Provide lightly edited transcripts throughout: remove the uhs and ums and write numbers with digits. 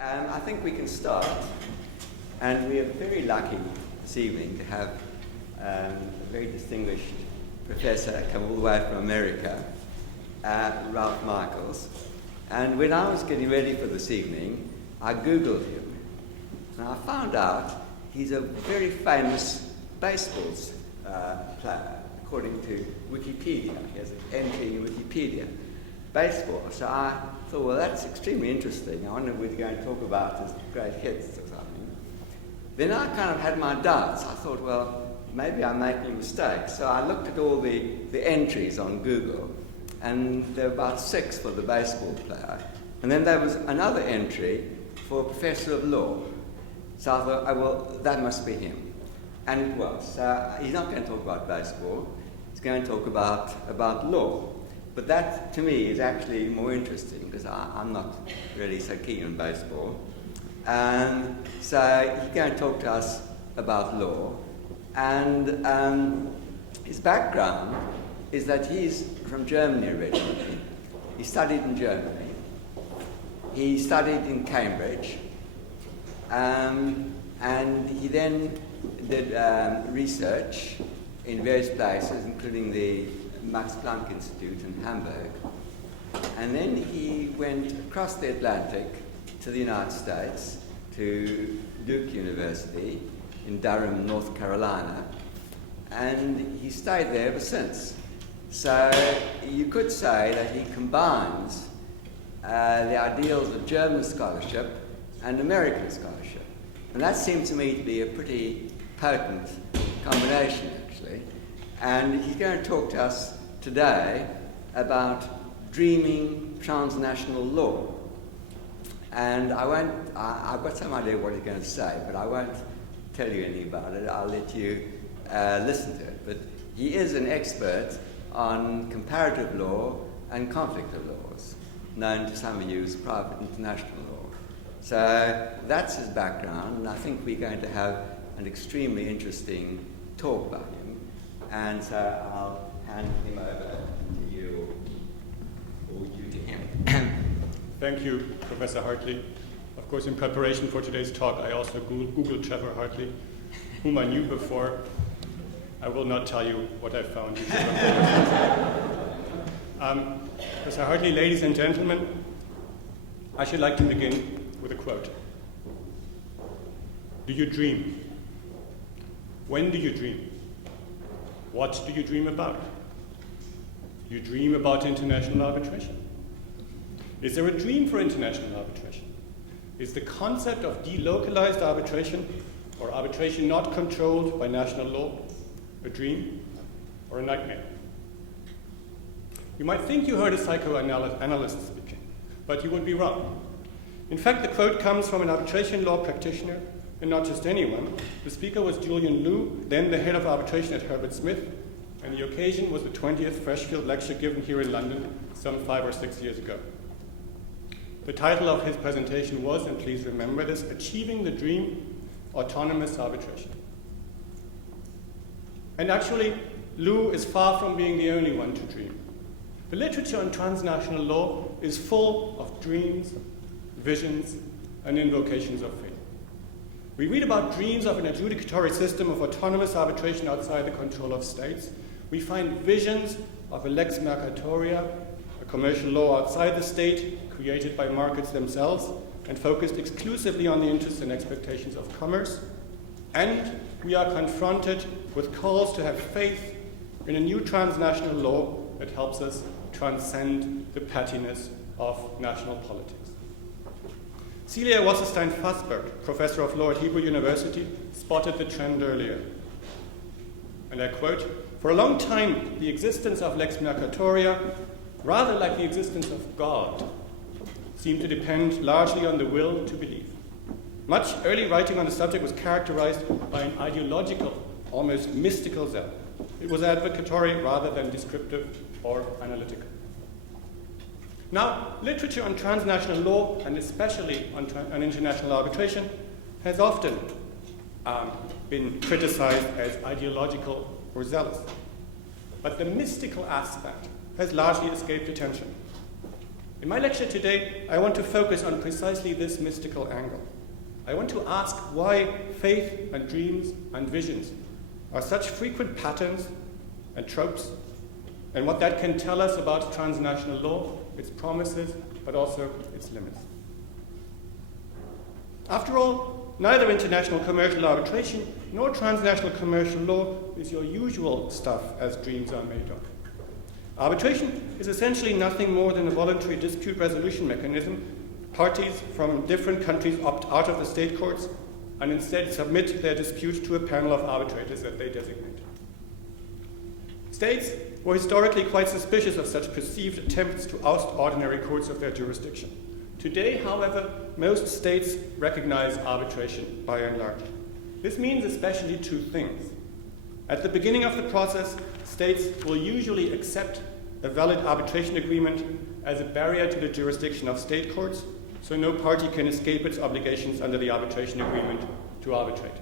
I think we can start, and we are very lucky this evening to have a very distinguished professor come all the way from America, Ralf Michaels. And when I was getting ready for this evening, I Googled him, and I found out he's a very famous baseball player, according to Wikipedia. He has an entry in Wikipedia. Baseball. So I thought, well, that's extremely interesting. I wonder if we're going to talk about his great hits or something. Then I kind of had my doubts. I thought, well, maybe I'm making a mistake. So I looked at all the entries on Google, and there were about 6 for the baseball player. And then there was another entry for a professor of law. So I thought, oh, well, that must be him. And it was. He's not going to talk about baseball. He's going to talk about law. But that, to me, is actually more interesting because I'm not really so keen on baseball. And so he's going to talk to us about law. And his background is that he's from Germany originally. He studied in Germany. He studied in Cambridge. And he then did research in various places, including the Max Planck Institute in Hamburg. And then he went across the Atlantic to the United States, to Duke University in Durham, North Carolina, and he stayed there ever since. So you could say that he combines the ideals of German scholarship and American scholarship. And that seems to me to be a pretty potent combination, actually. And he's going to talk to us today about dreaming transnational law. And I've got some idea what he's going to say, but I won't tell you anything about it. I'll let you listen to it. But he is an expert on comparative law and conflict of laws, known to some of you as private international law. So that's his background, and I think we're going to have an extremely interesting talk about him. And so I'll hand him over to you, or you to him. Thank you, Professor Hartley. Of course, in preparation for today's talk, I also Googled Trevor Hartley, whom I knew before. I will not tell you what I found. Professor Hartley, ladies and gentlemen, I should like to begin with a quote. Do you dream? When do you dream? What do you dream about? You dream about international arbitration. Is there a dream for international arbitration? Is the concept of delocalized arbitration or arbitration not controlled by national law a dream or a nightmare? You might think you heard a psychoanalyst speaking, but you would be wrong. In fact, the quote comes from an arbitration law practitioner, and not just anyone. The speaker was Julian Liu, then the head of arbitration at Herbert Smith, and the occasion was the 20th Freshfield lecture given here in London some 5 or 6 years ago. The title of his presentation was, and please remember this, Achieving the Dream, Autonomous Arbitration. And actually, Liu is far from being the only one to dream. The literature on transnational law is full of dreams, visions, and invocations of faith. We read about dreams of an adjudicatory system of autonomous arbitration outside the control of states. We find visions of a lex mercatoria, a commercial law outside the state, created by markets themselves, and focused exclusively on the interests and expectations of commerce. And we are confronted with calls to have faith in a new transnational law that helps us transcend the pettiness of national politics. Celia Wasserstein-Fassberg, professor of law at Hebrew University, spotted the trend earlier. And I quote, "For a long time, the existence of lex mercatoria, rather like the existence of God, seemed to depend largely on the will to believe. Much early writing on the subject was characterized by an ideological, almost mystical zeal. It was advocatory rather than descriptive or analytical." Now, literature on transnational law, and especially on international arbitration, has often been criticized as ideological or zealous. But the mystical aspect has largely escaped attention. In my lecture today, I want to focus on precisely this mystical angle. I want to ask why faith and dreams and visions are such frequent patterns and tropes, and what that can tell us about transnational law, its promises, but also its limits. After all, neither international commercial arbitration nor transnational commercial law is your usual stuff as dreams are made of. Arbitration is essentially nothing more than a voluntary dispute resolution mechanism. Parties from different countries opt out of the state courts and instead submit their dispute to a panel of arbitrators that they designate. States were historically quite suspicious of such perceived attempts to oust ordinary courts of their jurisdiction. Today, however, most states recognize arbitration by and large. This means especially two things. At the beginning of the process, states will usually accept a valid arbitration agreement as a barrier to the jurisdiction of state courts, so no party can escape its obligations under the arbitration agreement to arbitrate.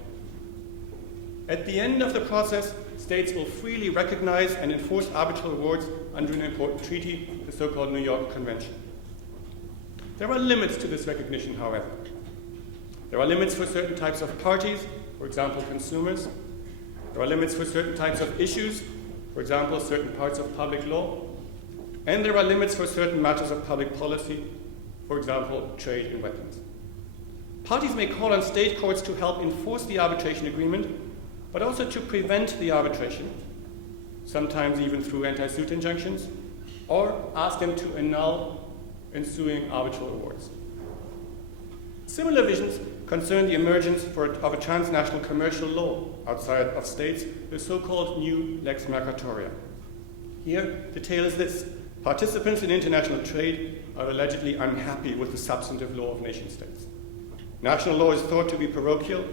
At the end of the process, states will freely recognize and enforce arbitral awards under an important treaty, the so-called New York Convention. There are limits to this recognition, however. There are limits for certain types of parties, for example, consumers. There are limits for certain types of issues, for example, certain parts of public law. And there are limits for certain matters of public policy, for example, trade in weapons. Parties may call on state courts to help enforce the arbitration agreement, but also to prevent the arbitration, sometimes even through anti-suit injunctions, or ask them to annul ensuing arbitral awards. Similar visions concern the emergence of a transnational commercial law outside of states, the so-called new lex mercatoria. Here, the tale is this. Participants in international trade are allegedly unhappy with the substantive law of nation-states. National law is thought to be parochial,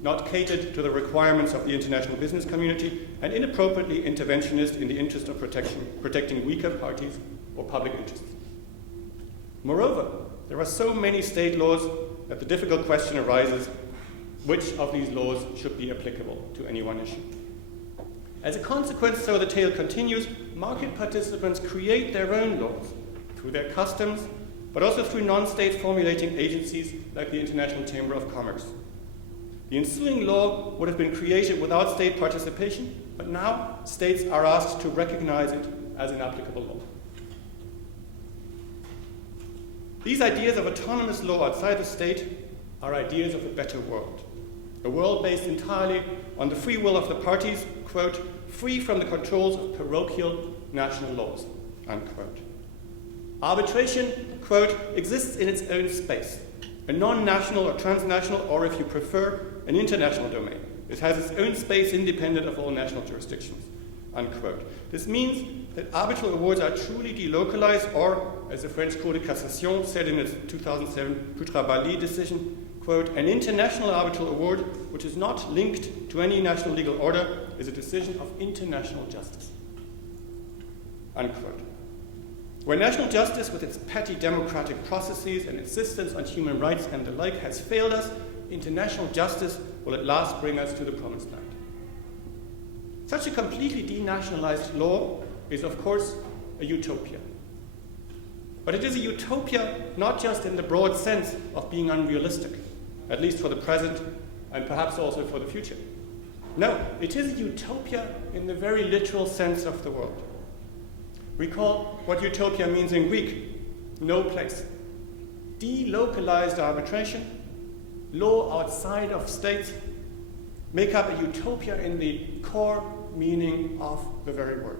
not catered to the requirements of the international business community, and inappropriately interventionist in the interest of protecting weaker parties or public interests. Moreover, there are so many state laws that the difficult question arises, which of these laws should be applicable to any one issue? As a consequence, so the tale continues, market participants create their own laws through their customs, but also through non-state formulating agencies like the International Chamber of Commerce. The ensuing law would have been created without state participation, but now states are asked to recognize it as an applicable law. These ideas of autonomous law outside the state are ideas of a better world, a world based entirely on the free will of the parties, quote, free from the controls of parochial national laws, unquote. Arbitration, quote, exists in its own space, a non-national or transnational, or if you prefer, an international domain. It has its own space independent of all national jurisdictions, unquote. This means that arbitral awards are truly delocalized, or, as the French Cour de Cassation said in its 2007 Putra-Bali decision, quote, an international arbitral award which is not linked to any national legal order is a decision of international justice, unquote. Where national justice with its petty democratic processes and insistence on human rights and the like has failed us, international justice will at last bring us to the promised land. Such a completely denationalized law is, of course, a utopia. But it is a utopia not just in the broad sense of being unrealistic, at least for the present and perhaps also for the future. No, it is a utopia in the very literal sense of the word. Recall what utopia means in Greek: no place. Delocalized arbitration, law outside of states, make up a utopia in the core meaning of the very word.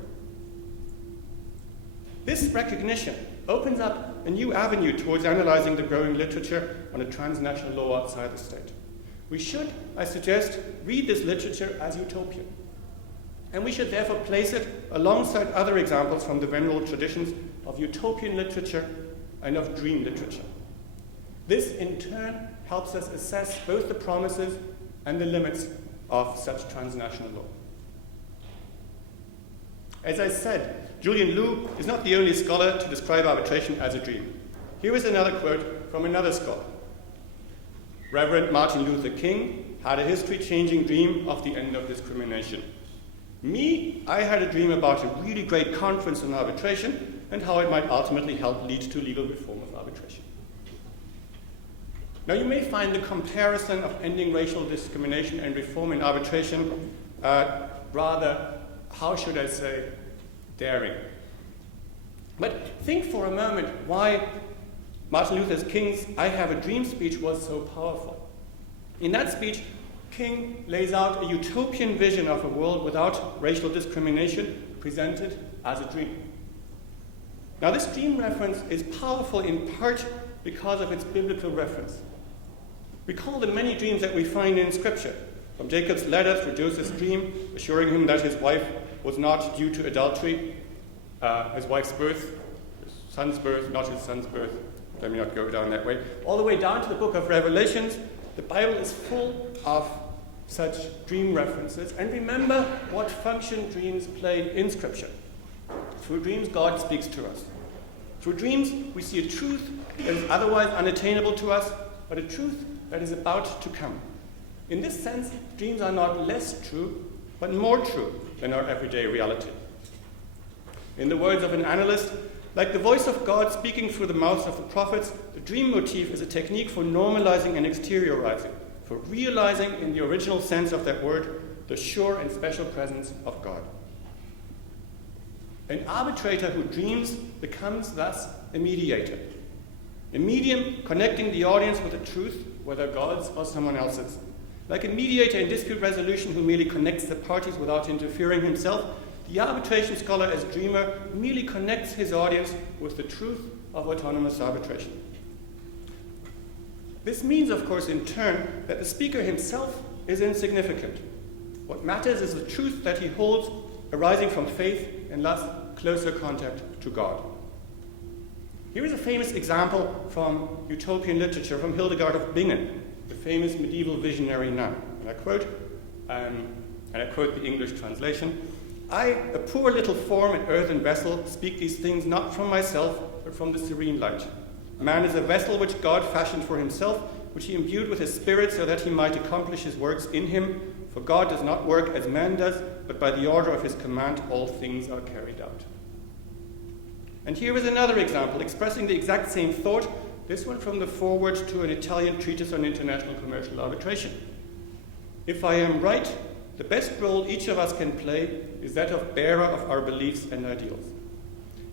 This recognition opens up a new avenue towards analyzing the growing literature on a transnational law outside the state. We should, I suggest, read this literature as utopian. And we should therefore place it alongside other examples from the venerable traditions of utopian literature and of dream literature. This, in turn, helps us assess both the promises and the limits of such transnational law. As I said, Julian Liu is not the only scholar to describe arbitration as a dream. Here is another quote from another scholar. Reverend Martin Luther King had a history-changing dream of the end of discrimination. Me, I had a dream about a really great conference on arbitration, and how it might ultimately help lead to legal reform of arbitration. Now, you may find the comparison of ending racial discrimination and reform in arbitration rather, how should I say, daring. But think for a moment why Martin Luther King's I Have a Dream speech was so powerful. In that speech, King lays out a utopian vision of a world without racial discrimination presented as a dream. Now, this dream reference is powerful in part because of its biblical reference. Recall the many dreams that we find in Scripture, from Jacob's letter through Joseph's dream, assuring him that his wife was not due to adultery, his wife's birth, his son's birth, not his son's birth. Let me not go down that way. All the way down to the book of Revelations, the Bible is full of such dream references. And remember what function dreams play in Scripture. Through dreams, God speaks to us. Through dreams, we see a truth that is otherwise unattainable to us, but a truth that is about to come. In this sense, dreams are not less true, but more true than our everyday reality. In the words of an analyst, like the voice of God speaking through the mouths of the prophets, the dream motif is a technique for normalizing and exteriorizing, for realizing in the original sense of that word, the sure and special presence of God. An arbitrator who dreams becomes thus a mediator, a medium connecting the audience with the truth, whether God's or someone else's. Like a mediator in dispute resolution who merely connects the parties without interfering himself, the arbitration scholar as dreamer merely connects his audience with the truth of autonomous arbitration. This means, of course, in turn, that the speaker himself is insignificant. What matters is the truth that he holds arising from faith and thus closer contact to God. Here is a famous example from Utopian literature from Hildegard of Bingen, the famous medieval visionary nun. And I quote the English translation, "I, a poor little form in earthen vessel, speak these things not from myself, but from the serene light. Man is a vessel which God fashioned for himself, which he imbued with his spirit so that he might accomplish his works in him. For God does not work as man does, but by the order of his command all things are carried out." And here is another example expressing the exact same thought, this one from the foreword to an Italian treatise on international commercial arbitration. "If I am right, the best role each of us can play is that of bearer of our beliefs and ideals.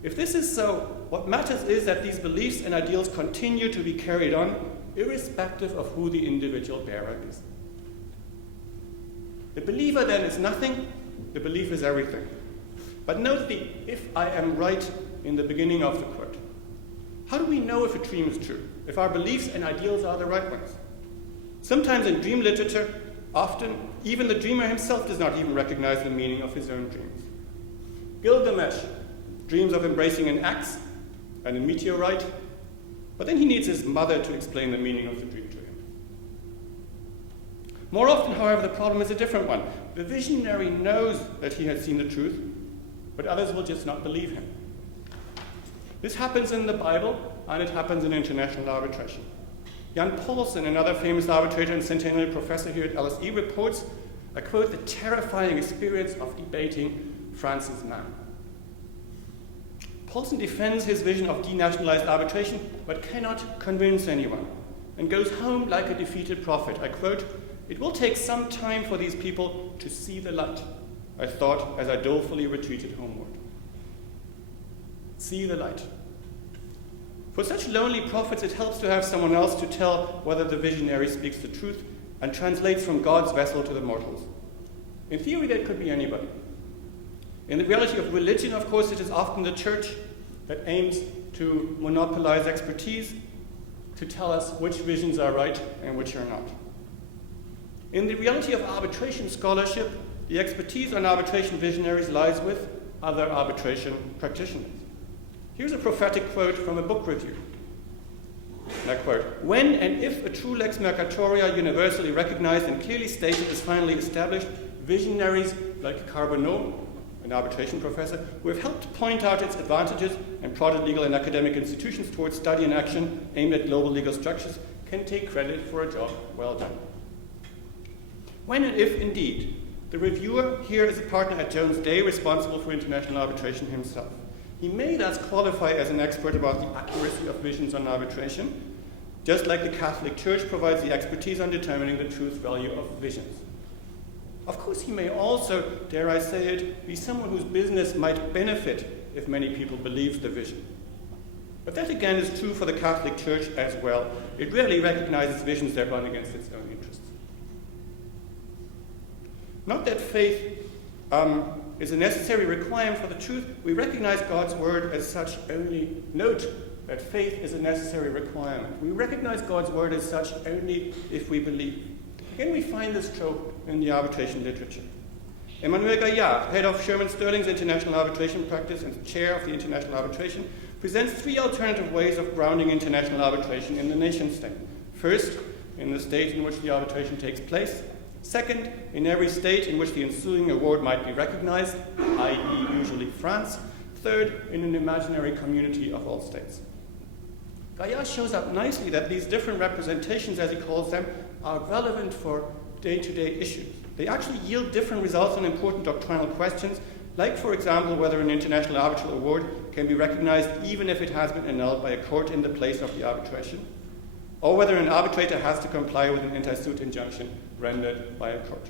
If this is so, what matters is that these beliefs and ideals continue to be carried on, irrespective of who the individual bearer is." The believer then is nothing, the belief is everything. But note the "if I am right" in the beginning of the quote. How do we know if a dream is true, if our beliefs and ideals are the right ones? Sometimes in dream literature, often even the dreamer himself does not even recognize the meaning of his own dreams. Gilgamesh dreams of embracing an axe and a meteorite, but then he needs his mother to explain the meaning of the dream to him. More often, however, the problem is a different one. The visionary knows that he has seen the truth, but others will just not believe him. This happens in the Bible, and it happens in international arbitration. Jan Paulsen, another famous arbitrator and centenary professor here at LSE, reports, I quote, "the terrifying experience of debating Francis Mann." Paulsen defends his vision of denationalized arbitration, but cannot convince anyone, and goes home like a defeated prophet. I quote, "It will take some time for these people to see the light," I thought as I dolefully retreated homeward. See the light. For such lonely prophets, it helps to have someone else to tell whether the visionary speaks the truth and translates from God's vessel to the mortals. In theory, that could be anybody. In the reality of religion, of course, it is often the church that aims to monopolize expertise, to tell us which visions are right and which are not. In the reality of arbitration scholarship, the expertise on arbitration visionaries lies with other arbitration practitioners. Here's a prophetic quote from a book review. And I quote, "When and if a true lex mercatoria universally recognized and clearly stated is finally established, visionaries like Carbonneau, an arbitration professor, who have helped point out its advantages and prodded legal and academic institutions towards study and action aimed at global legal structures, can take credit for a job well done." When and if, indeed, the reviewer here is a partner at Jones Day responsible for international arbitration himself. He made us qualify as an expert about the accuracy of visions on arbitration, just like the Catholic Church provides the expertise on determining the truth value of visions. Of course, he may also, dare I say it, be someone whose business might benefit if many people believe the vision. But that again is true for the Catholic Church as well. It rarely recognizes visions that run against its own interests. Not that faith is a necessary requirement for the truth. We recognize God's word as such only. Note that faith is a necessary requirement. We recognize God's word as such only if we believe. Again, we find this trope in the arbitration literature. Emmanuel Gaillard, head of Sherman Sterling's international arbitration practice and chair of the international arbitration, presents three alternative ways of grounding international arbitration in the nation state. First, in the state in which the arbitration takes place. Second, in every state in which the ensuing award might be recognized, i.e. usually France. Third, in an imaginary community of all states. Gaillard shows up nicely that these different representations, as he calls them, are relevant for day-to-day issues. They actually yield different results on important doctrinal questions, like, for example, whether an international arbitral award can be recognized even if it has been annulled by a court in the place of the arbitration, or whether an arbitrator has to comply with an anti-suit injunction rendered by a court.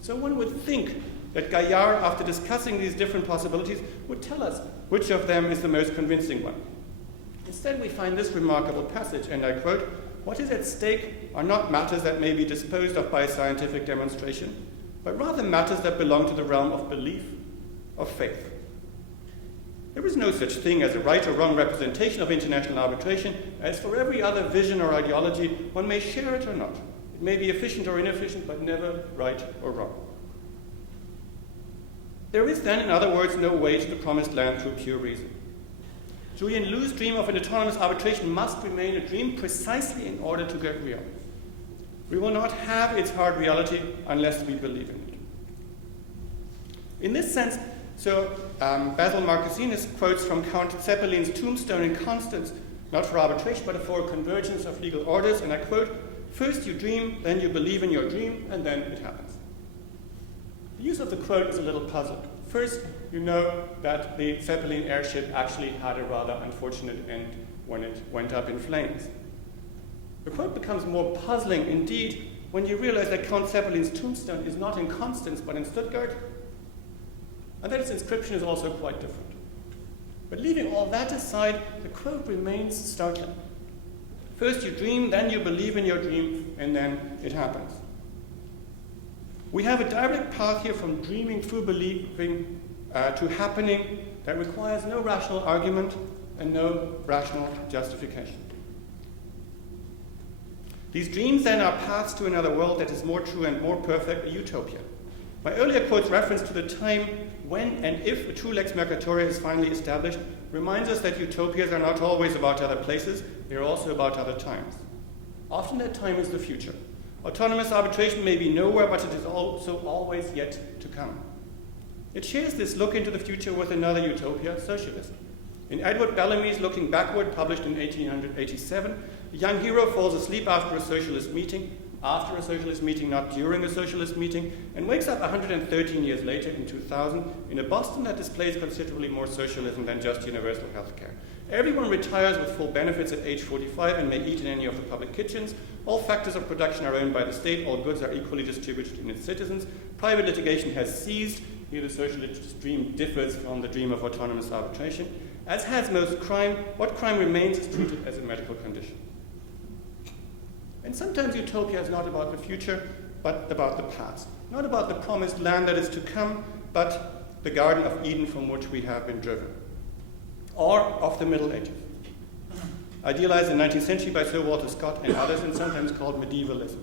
So one would think that Gaillard, after discussing these different possibilities, would tell us which of them is the most convincing one. Instead, we find this remarkable passage, and I quote, "What is at stake are not matters that may be disposed of by a scientific demonstration, but rather matters that belong to the realm of belief, of faith. There is no such thing as a right or wrong representation of international arbitration, as for every other vision or ideology, one may share it or not. It may be efficient or inefficient, but never right or wrong." There is then, in other words, no way to the promised land through pure reason. Julian Liu's dream of an autonomous arbitration must remain a dream precisely in order to get real. We will not have its hard reality unless we believe in it. In this sense, Basil Marquesinas quotes from Count Zeppelin's tombstone in Constance, not for arbitration, but for a convergence of legal orders, and I quote, "First you dream, then you believe in your dream, and then it happens." The use of the quote is a little puzzling. First, you know that the Zeppelin airship actually had a rather unfortunate end when it went up in flames. The quote becomes more puzzling indeed when you realize that Count Zeppelin's tombstone is not in Constance but in Stuttgart, and that its inscription is also quite different. But leaving all that aside, the quote remains startling. First you dream, then you believe in your dream, and then it happens. We have a direct path here from dreaming through believing to happening that requires no rational argument and no rational justification. These dreams then are paths to another world that is more true and more perfect, a utopia. My earlier quote's reference to the time when and if a true lex mercatoria is finally established reminds us that utopias are not always about other places, they are also about other times. Often that time is the future. Autonomous arbitration may be nowhere, but it is also always yet to come. It shares this look into the future with another utopia, socialism. In Edward Bellamy's Looking Backward, published in 1887, a young hero falls asleep after a socialist meeting, not during a socialist meeting, and wakes up 113 years later in 2000 in a Boston that displays considerably more socialism than just universal health care. Everyone retires with full benefits at age 45 and may eat in any of the public kitchens. All factors of production are owned by the state. All goods are equally distributed in its citizens. Private litigation has ceased. Here the socialist dream differs from the dream of autonomous arbitration. As has most crime, what crime remains is treated as a medical condition. And sometimes utopia is not about the future, but about the past. Not about the promised land that is to come, but the Garden of Eden from which we have been driven. Or of the Middle Ages, idealized in the 19th century by Sir Walter Scott and others, and sometimes called medievalism.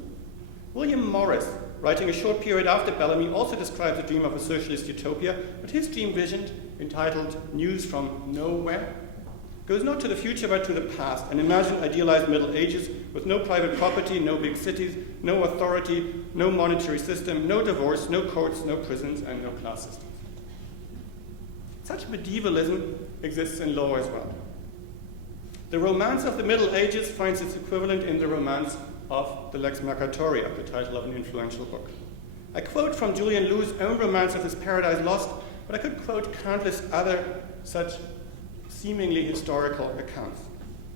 William Morris, writing a short period after Bellamy, also describes the dream of a socialist utopia, but his dream vision, entitled News from Nowhere, goes not to the future but to the past, an imagined idealized Middle Ages with no private property, no big cities, no authority, no monetary system, no divorce, no courts, no prisons, and no class systems. Such medievalism exists in law as well. The romance of the Middle Ages finds its equivalent in the romance of the Lex Mercatoria, the title of an influential book. I quote from Julian Liu's own romance of his Paradise Lost, but I could quote countless other such seemingly historical accounts.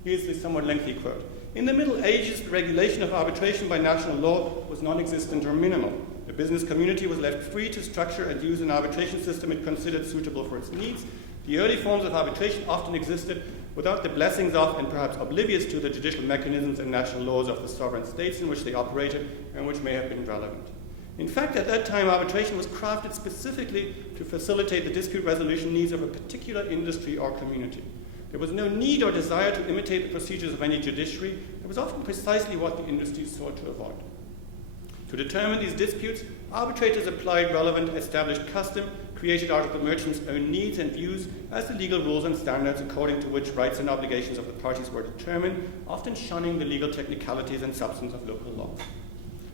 Here's the somewhat lengthy quote. In the Middle Ages, the regulation of arbitration by national law was non-existent or minimal. The business community was left free to structure and use an arbitration system it considered suitable for its needs. The early forms of arbitration often existed without the blessings of, and perhaps oblivious to, the judicial mechanisms and national laws of the sovereign states in which they operated and which may have been relevant. In fact, at that time, arbitration was crafted specifically to facilitate the dispute resolution needs of a particular industry or community. There was no need or desire to imitate the procedures of any judiciary. It was often precisely what the industry sought to avoid. To determine these disputes, arbitrators applied relevant established custom, created out of the merchant's own needs and views as the legal rules and standards according to which rights and obligations of the parties were determined, often shunning the legal technicalities and substance of local law.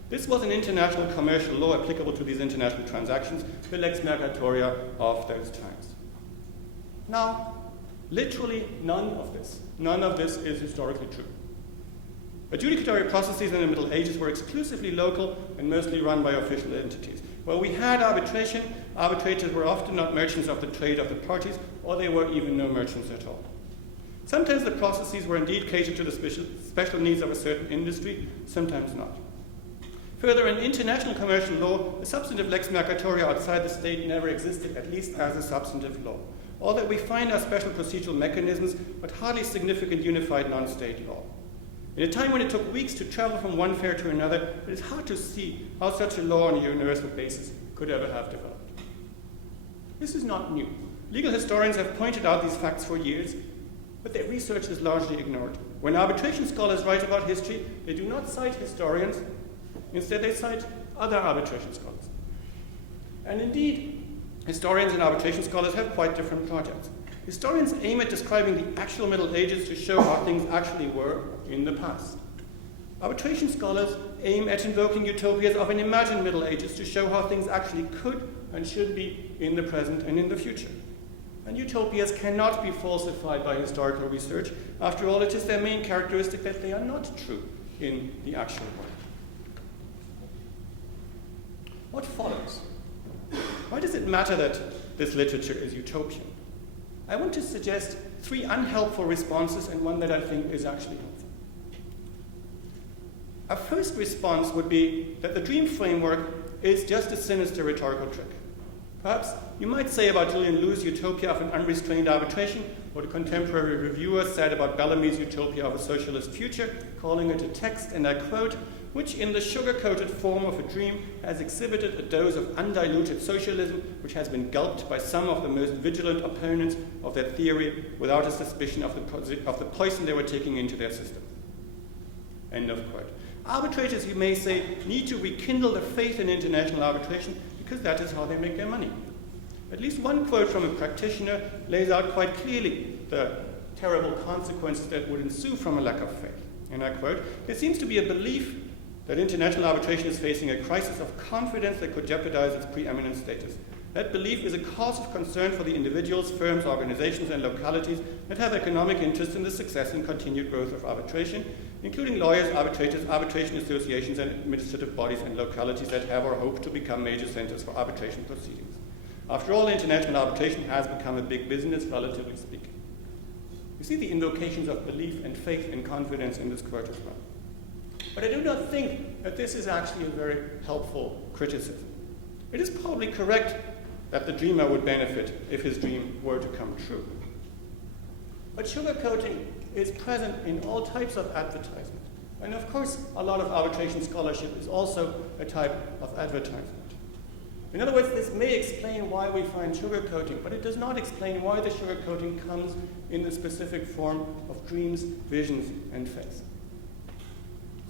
This was an international commercial law applicable to these international transactions, the lex mercatoria of those times. Now, literally none of this is historically true. Adjudicatory processes in the Middle Ages were exclusively local and mostly run by official entities. While we had arbitration, arbitrators were often not merchants of the trade of the parties, or they were even no merchants at all. Sometimes the processes were indeed catered to the special needs of a certain industry, sometimes not. Further, in international commercial law, the substantive lex mercatoria outside the state never existed, at least as a substantive law. All that we find are special procedural mechanisms, but hardly significant unified non-state law. In a time when it took weeks to travel from one fair to another, it is hard to see how such a law on a universal basis could ever have developed. This is not new. Legal historians have pointed out these facts for years, but their research is largely ignored. When arbitration scholars write about history, they do not cite historians. Instead, they cite other arbitration scholars. And indeed, historians and arbitration scholars have quite different projects. Historians aim at describing the actual Middle Ages to show how things actually were in the past. Arbitration scholars aim at invoking utopias of an imagined Middle Ages to show how things actually could and should be in the present and in the future. And utopias cannot be falsified by historical research. After all, it is their main characteristic that they are not true in the actual world. What follows? Why does it matter that this literature is utopian? I want to suggest three unhelpful responses and one that I think is actually helpful. Our first response would be that the dream framework is just a sinister rhetorical trick. Perhaps you might say about Julian Lew's Utopia of an unrestrained arbitration what a contemporary reviewer said about Bellamy's Utopia of a socialist future, calling it a text, and I quote, which in the sugar-coated form of a dream has exhibited a dose of undiluted socialism which has been gulped by some of the most vigilant opponents of that theory without a suspicion of the poison they were taking into their system. End of quote. Arbitrators, you may say, need to rekindle their faith in international arbitration because that is how they make their money. At least one quote from a practitioner lays out quite clearly the terrible consequences that would ensue from a lack of faith. And I quote, there seems to be a belief that international arbitration is facing a crisis of confidence that could jeopardize its preeminent status. That belief is a cause of concern for the individuals, firms, organizations, and localities that have economic interest in the success and continued growth of arbitration, including lawyers, arbitrators, arbitration associations, and administrative bodies and localities that have or hope to become major centers for arbitration proceedings. After all, international arbitration has become a big business, relatively speaking. You see the invocations of belief and faith and confidence in this quote as well. But I do not think that this is actually a very helpful criticism. It is probably correct that the dreamer would benefit if his dream were to come true. But sugarcoating is present in all types of advertisement. And of course, a lot of arbitration scholarship is also a type of advertisement. In other words, this may explain why we find sugarcoating, but it does not explain why the sugarcoating comes in the specific form of dreams, visions, and faith.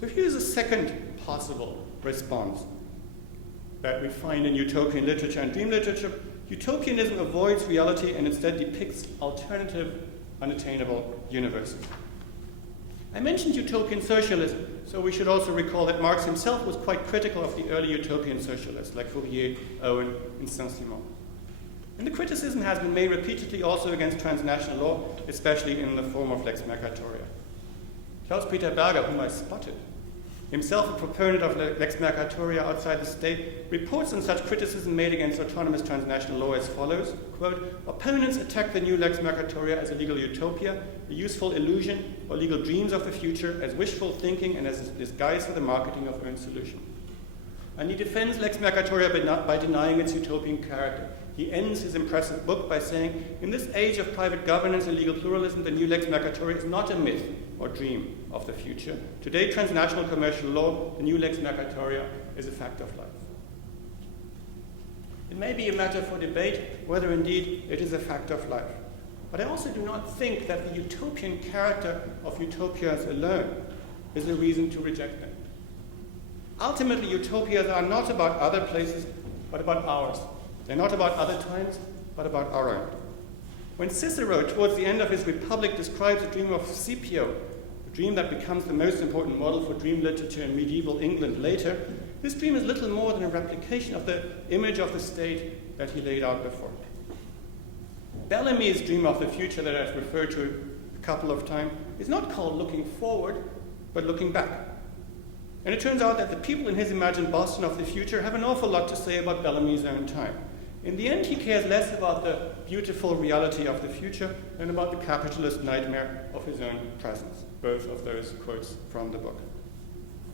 So here's a second possible response that we find in utopian literature and dream literature. Utopianism avoids reality and instead depicts alternative, unattainable universes. I mentioned utopian socialism, so we should also recall that Marx himself was quite critical of the early utopian socialists like Fourier, Owen, and Saint-Simon. And the criticism has been made repeatedly also against transnational law, especially in the form of lex mercatoria. Klaus-Peter Berger, whom I spotted, himself a proponent of lex mercatoria outside the state, reports on such criticism made against autonomous transnational law as follows, quote, opponents attack the new lex mercatoria as a legal utopia, a useful illusion or legal dreams of the future, as wishful thinking and as a disguise for the marketing of own solution. And he defends lex mercatoria by denying its utopian character. He ends his impressive book by saying, in this age of private governance and legal pluralism, the new lex mercatoria is not a myth or dream of the future. Today, transnational commercial law, the new lex mercatoria, is a fact of life. It may be a matter for debate whether indeed it is a fact of life. But I also do not think that the utopian character of utopias alone is a reason to reject them. Ultimately, utopias are not about other places, but about ours. They're not about other times, but about our own. When Cicero, towards the end of his Republic, describes the dream of Scipio, a dream that becomes the most important model for dream literature in medieval England later, this dream is little more than a replication of the image of the state that he laid out before. Bellamy's dream of the future that I've referred to a couple of times is not called looking forward, but looking back. And it turns out that the people in his imagined Boston of the future have an awful lot to say about Bellamy's own time. In the end, he cares less about the beautiful reality of the future than about the capitalist nightmare of his own presence. Both of those quotes from the book.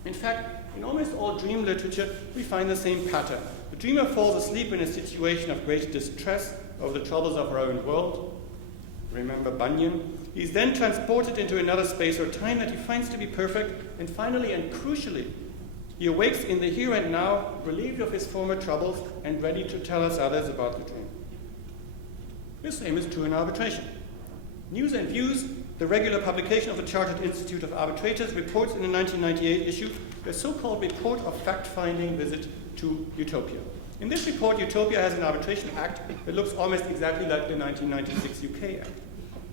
In fact, in almost all dream literature, we find the same pattern. The dreamer falls asleep in a situation of great distress over the troubles of our own world. Remember Bunyan? He is then transported into another space or time that he finds to be perfect, and finally and crucially, he awakes in the here and now, relieved of his former troubles, and ready to tell us others about the dream. The same is true in arbitration. News and Views, the regular publication of the Chartered Institute of Arbitrators, reports in the 1998 issue the so-called Report of Fact-Finding Visit to Utopia. In this report, Utopia has an arbitration act that looks almost exactly like the 1996 UK Act.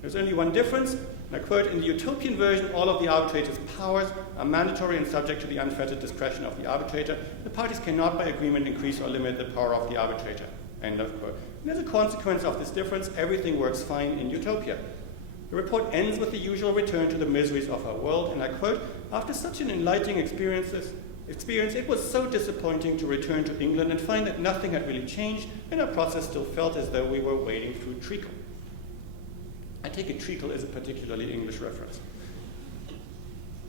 There's only one difference, and I quote, in the Utopian version, all of the arbitrator's powers are mandatory and subject to the unfettered discretion of the arbitrator. The parties cannot by agreement increase or limit the power of the arbitrator, end of quote. And as a consequence of this difference, everything works fine in Utopia. The report ends with the usual return to the miseries of our world, and I quote, after such an enlightening experience, it was so disappointing to return to England and find that nothing had really changed, and our process still felt as though we were wading through treacle. I take it treacle is a particularly English reference.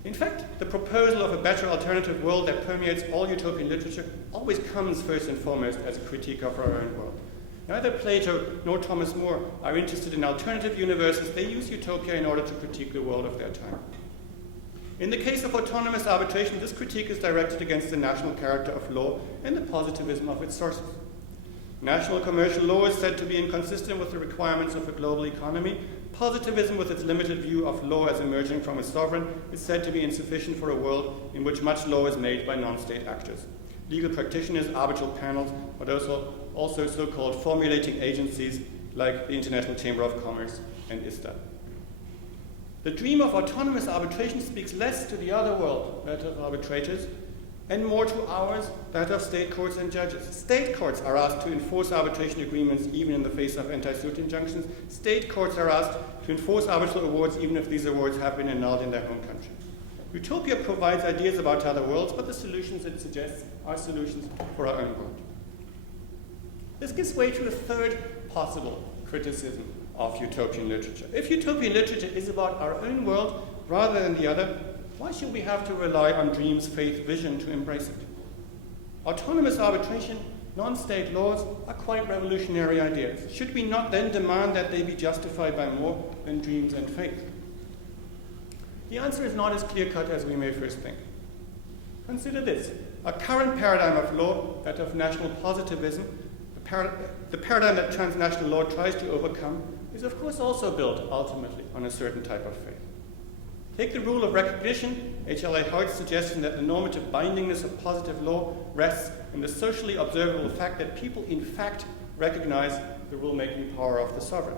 In fact, the proposal of a better alternative world that permeates all utopian literature always comes first and foremost as a critique of our own world. Neither Plato nor Thomas More are interested in alternative universes. They use Utopia in order to critique the world of their time. In the case of autonomous arbitration, this critique is directed against the national character of law and the positivism of its sources. National commercial law is said to be inconsistent with the requirements of a global economy. Positivism, with its limited view of law as emerging from a sovereign, is said to be insufficient for a world in which much law is made by non-state actors. Legal practitioners, arbitral panels, but also so-called formulating agencies like the International Chamber of Commerce and ISTA. The dream of autonomous arbitration speaks less to the other world, that of arbitrators, and more to ours, that of state courts and judges. State courts are asked to enforce arbitration agreements even in the face of anti-suit injunctions. State courts are asked to enforce arbitral awards even if these awards have been annulled in their home country. Utopia provides ideas about other worlds, but the solutions it suggests are solutions for our own world. This gives way to a third possible criticism of utopian literature. If utopian literature is about our own world rather than the other, why should we have to rely on dreams, faith, vision to embrace it? Autonomous arbitration, non-state laws are quite revolutionary ideas. Should we not then demand that they be justified by more than dreams and faith? The answer is not as clear-cut as we may first think. Consider this. Our current paradigm of law, that of national positivism, the paradigm that transnational law tries to overcome, is of course also built ultimately on a certain type of faith. Take the rule of recognition, H.L.A. Hart's suggestion that the normative bindingness of positive law rests in the socially observable fact that people in fact recognize the rule-making power of the sovereign.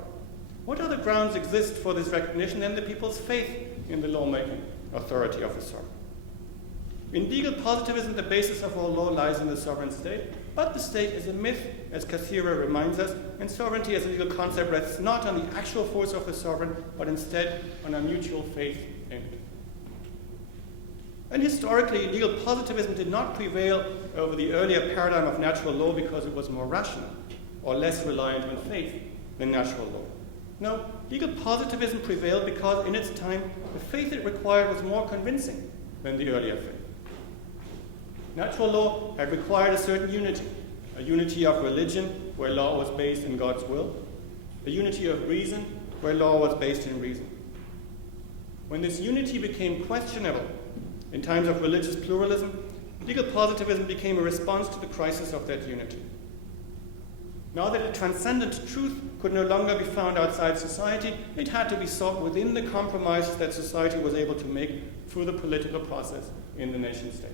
What other grounds exist for this recognition than the people's faith in the law-making authority of the sovereign? In legal positivism, the basis of all law lies in the sovereign state, but the state is a myth, as Cassirer reminds us, and sovereignty as a legal concept rests not on the actual force of the sovereign, but instead on a mutual faith in it. And historically, legal positivism did not prevail over the earlier paradigm of natural law because it was more rational or less reliant on faith than natural law. No, legal positivism prevailed because in its time, the faith it required was more convincing than the earlier faith. Natural law had required a certain unity, a unity of religion where law was based in God's will, a unity of reason where law was based in reason. When this unity became questionable in times of religious pluralism, legal positivism became a response to the crisis of that unity. Now that a transcendent truth could no longer be found outside society, it had to be sought within the compromises that society was able to make through the political process in the nation-state.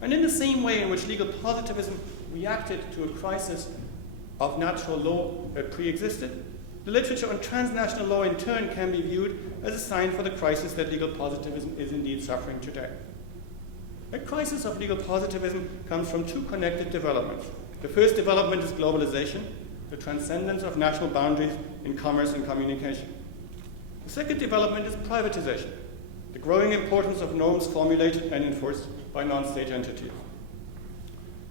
And in the same way in which legal positivism reacted to a crisis of natural law that pre-existed, the literature on transnational law in turn can be viewed as a sign for the crisis that legal positivism is indeed suffering today. The crisis of legal positivism comes from two connected developments. The first development is globalization, the transcendence of national boundaries in commerce and communication. The second development is privatization, the growing importance of norms formulated and enforced by non-state entities.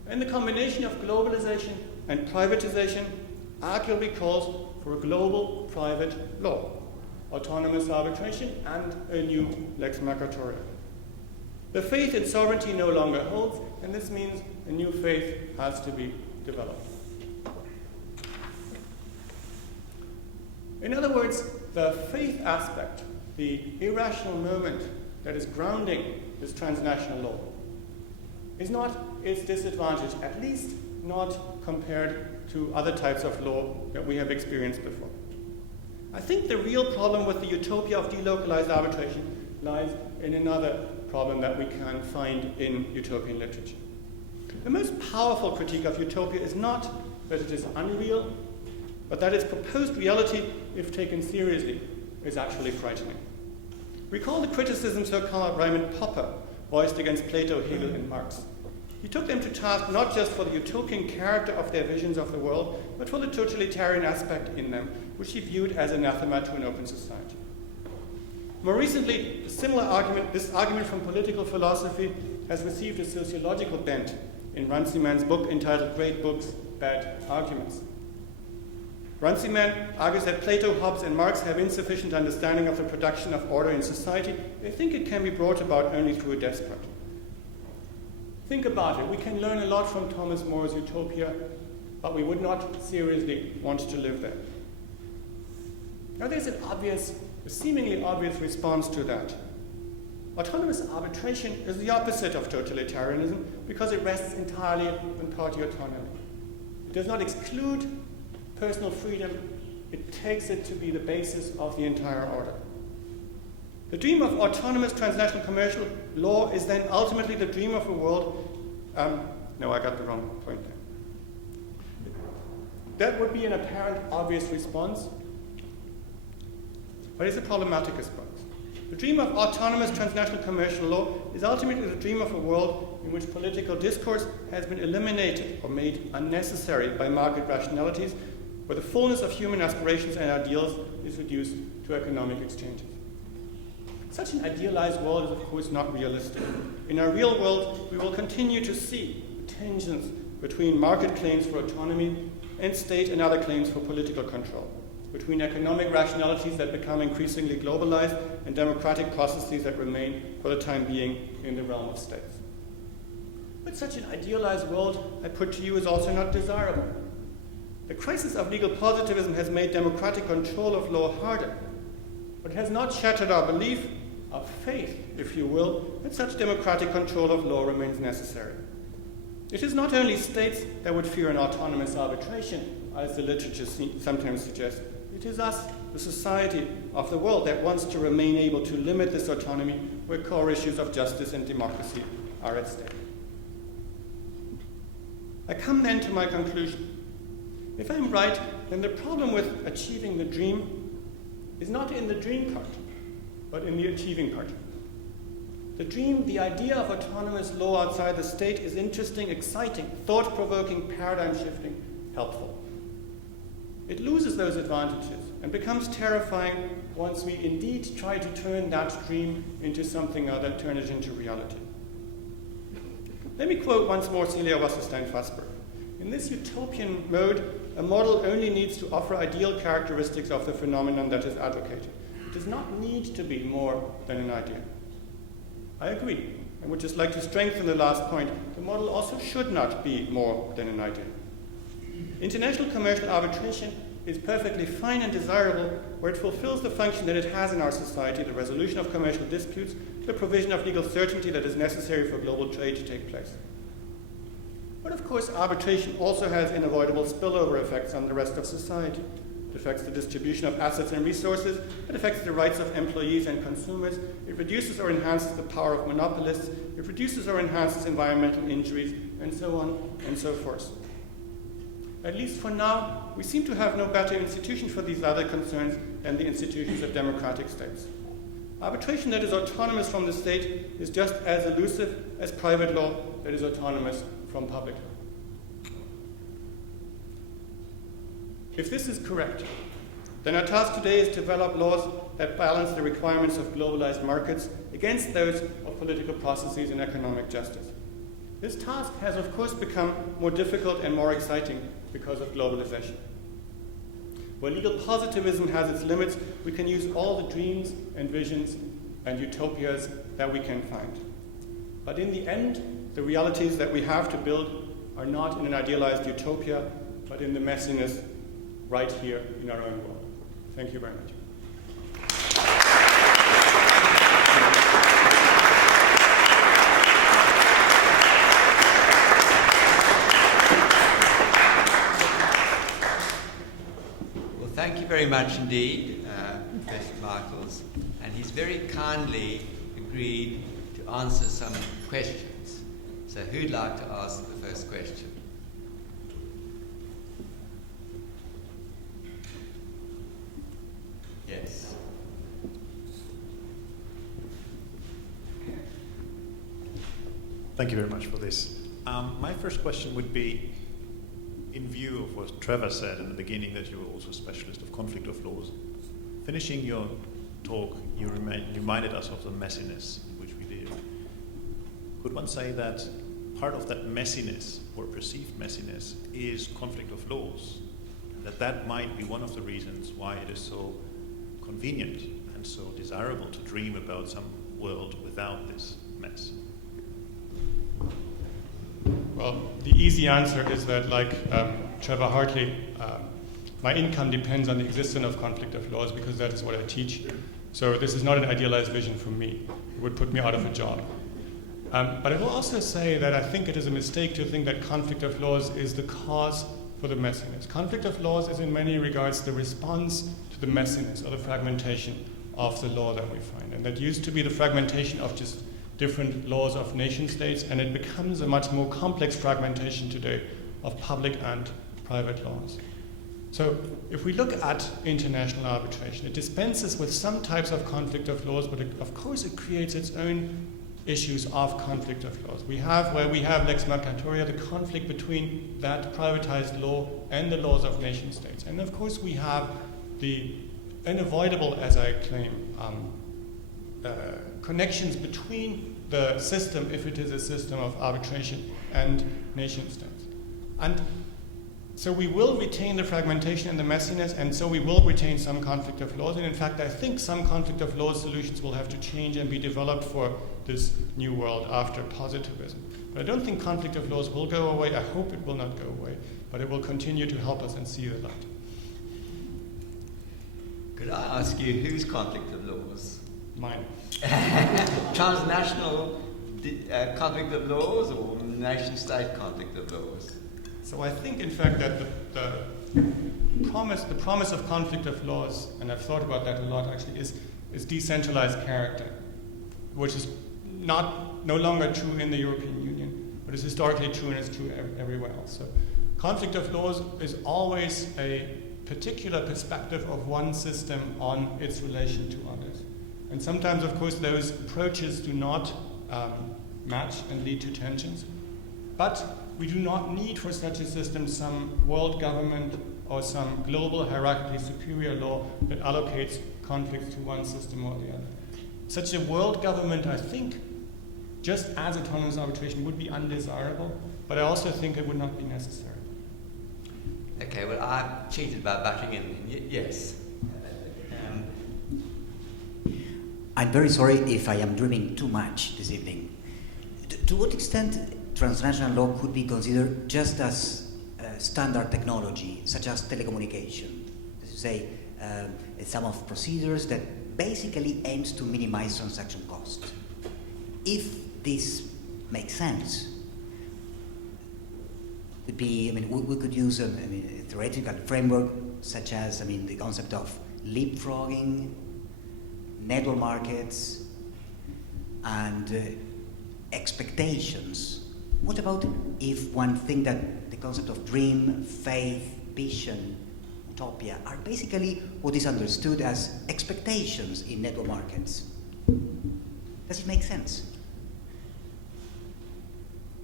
And the combination of globalization and privatization arguably calls for a global private law, autonomous arbitration, and a new lex mercatoria. The faith in sovereignty no longer holds, and this means a new faith has to be developed. In other words, the faith aspect, the irrational moment that is grounding this transnational law, is not its disadvantage, at least not compared to other types of law that we have experienced before. I think the real problem with the utopia of delocalized arbitration lies in another problem that we can find in utopian literature. The most powerful critique of utopia is not that it is unreal, but that its proposed reality, if taken seriously, is actually frightening. Recall the criticisms Sir Raymond Popper voiced against Plato, Hegel, and Marx. He took them to task not just for the utopian character of their visions of the world, but for the totalitarian aspect in them, which he viewed as anathema to an open society. More recently, this argument from political philosophy has received a sociological bent in Runciman's book entitled Great Books, Bad Arguments. Runciman argues that Plato, Hobbes, and Marx have insufficient understanding of the production of order in society. They think it can be brought about only through a despot. Think about it. We can learn a lot from Thomas More's Utopia, but we would not seriously want to live there. Now there's a seemingly obvious response to that. Autonomous arbitration is the opposite of totalitarianism because it rests entirely on party autonomy. It does not exclude personal freedom, it takes it to be the basis of the entire order. The dream of autonomous transnational commercial law is then ultimately the dream of a world. No, I got the wrong point there. That would be an apparent obvious response, but it's a problematic response. The dream of autonomous transnational commercial law is ultimately the dream of a world in which political discourse has been eliminated or made unnecessary by market rationalities, where the fullness of human aspirations and ideals is reduced to economic exchanges. Such an idealized world is, of course, not realistic. In our real world, we will continue to see tensions between market claims for autonomy and state and other claims for political control, between economic rationalities that become increasingly globalized and democratic processes that remain, for the time being, in the realm of states. But such an idealized world, I put to you, is also not desirable. The crisis of legal positivism has made democratic control of law harder, but it has not shattered our belief, our faith, if you will, that such democratic control of law remains necessary. It is not only states that would fear an autonomous arbitration, as the literature sometimes suggests. It is us, the society of the world, that wants to remain able to limit this autonomy where core issues of justice and democracy are at stake. I come then to my conclusion. If I'm right, then the problem with achieving the dream is not in the dream part, but in the achieving part. The dream, the idea of autonomous law outside the state is interesting, exciting, thought-provoking, paradigm-shifting, helpful. it loses those advantages and becomes terrifying once we indeed try to turn that dream into something other, turn it into reality. Let me quote once more Celia Wasserstein-Fassberg. In this utopian mode, a model only needs to offer ideal characteristics of the phenomenon that is advocated. It does not need to be more than an idea. I agree. I would just like to strengthen the last point. The model also should not be more than an idea. International commercial arbitration is perfectly fine and desirable where it fulfills the function that it has in our society, the resolution of commercial disputes, the provision of legal certainty that is necessary for global trade to take place. But of course, arbitration also has unavoidable spillover effects on the rest of society. It affects the distribution of assets and resources, it affects the rights of employees and consumers, it reduces or enhances the power of monopolists, it reduces or enhances environmental injuries, and so on and so forth. At least for now, we seem to have no better institution for these other concerns than the institutions of democratic states. Arbitration that is autonomous from the state is just as elusive as private law that is autonomous from public law. If this is correct, then our task today is to develop laws that balance the requirements of globalized markets against those of political processes and economic justice. This task has, of course, become more difficult and more exciting because of globalization. Where legal positivism has its limits, we can use all the dreams and visions and utopias that we can find. But in the end, the realities that we have to build are not in an idealized utopia, but in the messiness right here in our own world. Thank you very much. Thank you very much indeed, Professor Michaels, and he's very kindly agreed to answer some questions. So who'd like to ask the first question? Yes. Thank you very much for this. My first question would be, in view of what Trevor said in the beginning, that you were also a specialist of conflict of laws, finishing your talk, you reminded us of the messiness in which we live. Could one say that part of that messiness, or perceived messiness, is conflict of laws? That might be one of the reasons why it is so convenient and so desirable to dream about some world without this mess? Well, the easy answer is that, like Trevor Hartley, my income depends on the existence of conflict of laws because that is what I teach. So this is not an idealized vision for me. It would put me out of a job. But I will also say that I think it is a mistake to think that conflict of laws is the cause for the messiness. Conflict of laws is in many regards the response to the messiness or the fragmentation of the law that we find. And that used to be the fragmentation of just different laws of nation states, and it becomes a much more complex fragmentation today of public and private laws. So if we look at international arbitration, it dispenses with some types of conflict of laws, but of course it creates its own issues of conflict of laws. Where we have lex mercatoria, the conflict between that privatized law and the laws of nation states. And of course we have the unavoidable, as I claim, connections between the system, if it is a system of arbitration, and nation states. And so we will retain the fragmentation and the messiness, and so we will retain some conflict of laws. And in fact, I think some conflict of laws solutions will have to change and be developed for this new world after positivism. But I don't think conflict of laws will go away. I hope it will not go away, but it will continue to help us and see the light. Could I ask you, whose conflict of laws? Mine. Transnational conflict of laws or nation-state conflict of laws? So I think, in fact, that the promise of conflict of laws, and I've thought about that a lot actually, is decentralized character, which is no longer true in the European Union, but is historically true and is true everywhere else. So conflict of laws is always a particular perspective of one system on its relation to others. And sometimes, of course, those approaches do not match and lead to tensions. But we do not need for such a system some world government or some global hierarchically superior law that allocates conflicts to one system or the other. Such a world government, I think, just as autonomous arbitration would be undesirable, but I also think it would not be necessary. Okay, well, I've cheated about butting in. Yes. I'm very sorry if I am dreaming too much this evening. To what extent transnational law could be considered just as standard technology, such as telecommunication? As you say, some of procedures that basically aims to minimize transaction costs. If this makes sense, would be, we could use a theoretical framework such as, the concept of leapfrogging, network markets, and expectations. What about if one thinks that the concept of dream, faith, vision, utopia are basically what is understood as expectations in network markets? Does it make sense?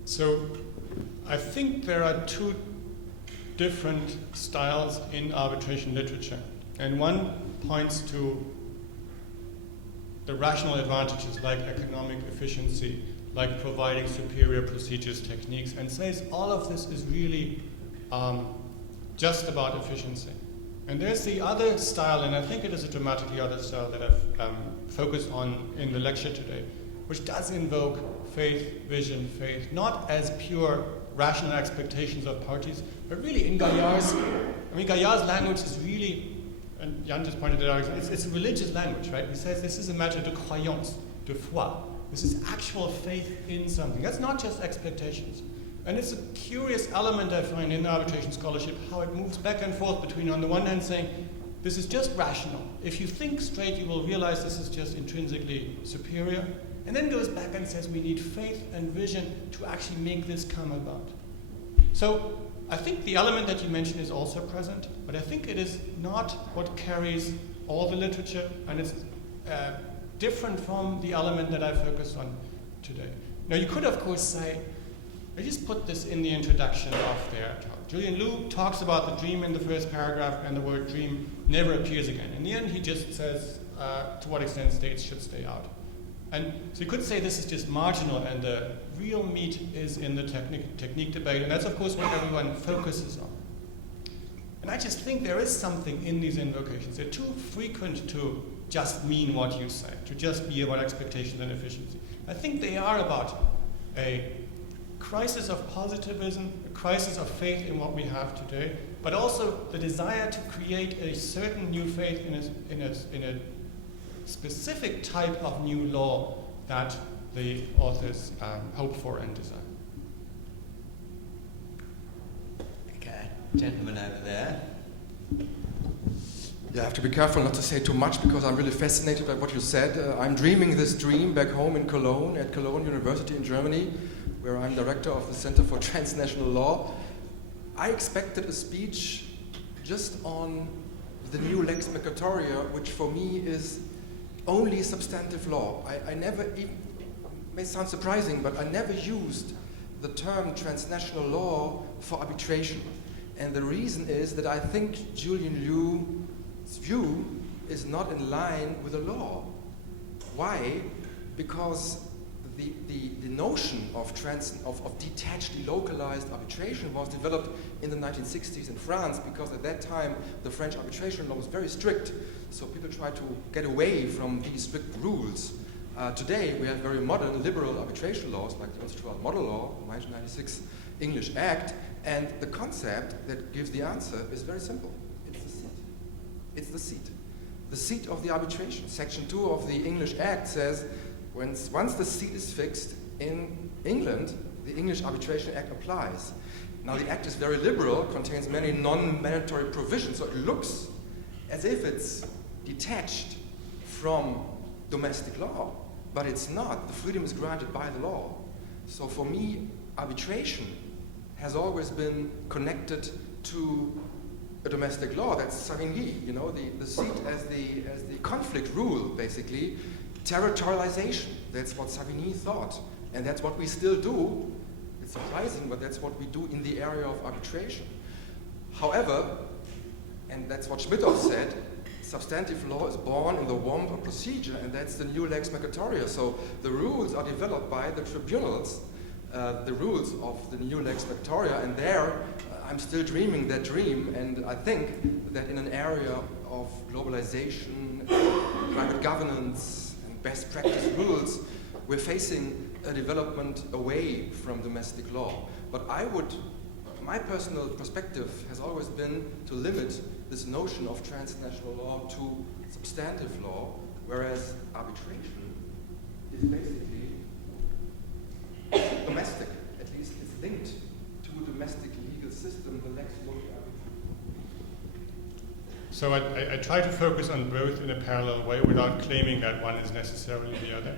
So I think there are two different styles in arbitration literature, and one points to the rational advantages like economic efficiency, like providing superior procedures, techniques, and says all of this is really just about efficiency. And there's the other style, and I think it is a dramatically other style that I've focused on in the lecture today, which does invoke faith, vision, faith, not as pure rational expectations of parties, but really in Gaillard's, Gaillard's language is really, and Jan just pointed it out, it's a religious language, right? He says this is a matter de croyance, de foi. This is actual faith in something. That's not just expectations. And it's a curious element I find in arbitration scholarship, how it moves back and forth between, on the one hand, saying, this is just rational. If you think straight, you will realize this is just intrinsically superior. And then goes back and says we need faith and vision to actually make this come about. So I think the element that you mentioned is also present, but I think it is not what carries all the literature, and it's different from the element that I focused on today. Now you could of course say, I just put this in the introduction of their talk. Julian Liu talks about the dream in the first paragraph, and the word dream never appears again. In the end he just says to what extent states should stay out. And so you could say this is just marginal, and the real meat is in the technique debate, and that's of course what everyone focuses on. And I just think there is something in these invocations. They're too frequent to just mean what you say, to just be about expectations and efficiency. I think they are about a crisis of positivism, a crisis of faith in what we have today, but also the desire to create a certain new faith in a specific type of new law that the authors hope for and desire. Okay, gentleman over there. Yeah, I have to be careful not to say too much because I'm really fascinated by what you said. I'm dreaming this dream back home in Cologne, at Cologne University in Germany, where I'm director of the Center for Transnational Law. I expected a speech just on the new lex peccatoria, which for me is only substantive law. I never, even, it may sound surprising, but I never used the term transnational law for arbitration. And the reason is that I think Julian Liu's view is not in line with the law. Why? Because the notion of detached, delocalized arbitration was developed in the 1960s in France, because at that time the French arbitration law was very strict. So people tried to get away from these strict rules. Today we have very modern, liberal arbitration laws, like the Institutional Model Law, 1996 English Act, and the concept that gives the answer is very simple. It's the seat. It's the seat. The seat of the arbitration. Section 2 of the English Act says, once the seat is fixed in England, the English Arbitration Act applies. Now the Act is very liberal, contains many non-mandatory provisions, so it looks as if it's detached from domestic law, but it's not. The freedom is granted by the law. So for me, arbitration has always been connected to a domestic law. That's Savigny, the seat as the conflict rule, basically. Territorialization, that's what Savigny thought, and that's what we still do. It's surprising, but that's what we do in the area of arbitration. However, and that's what Schmidhoff said, substantive law is born in the warmth of procedure, and that's the new lex mercatoria. So the rules are developed by the tribunals, the rules of the new lex mercatoria, and there I'm still dreaming that dream, and I think that in an area of globalization, private governance, and best practice rules, we're facing a development away from domestic law. But my personal perspective has always been to limit this notion of transnational law to substantive law, whereas arbitration is basically domestic, at least it's linked to a domestic legal system, the lex loci arbitration. So I try to focus on both in a parallel way without claiming that one is necessarily the other.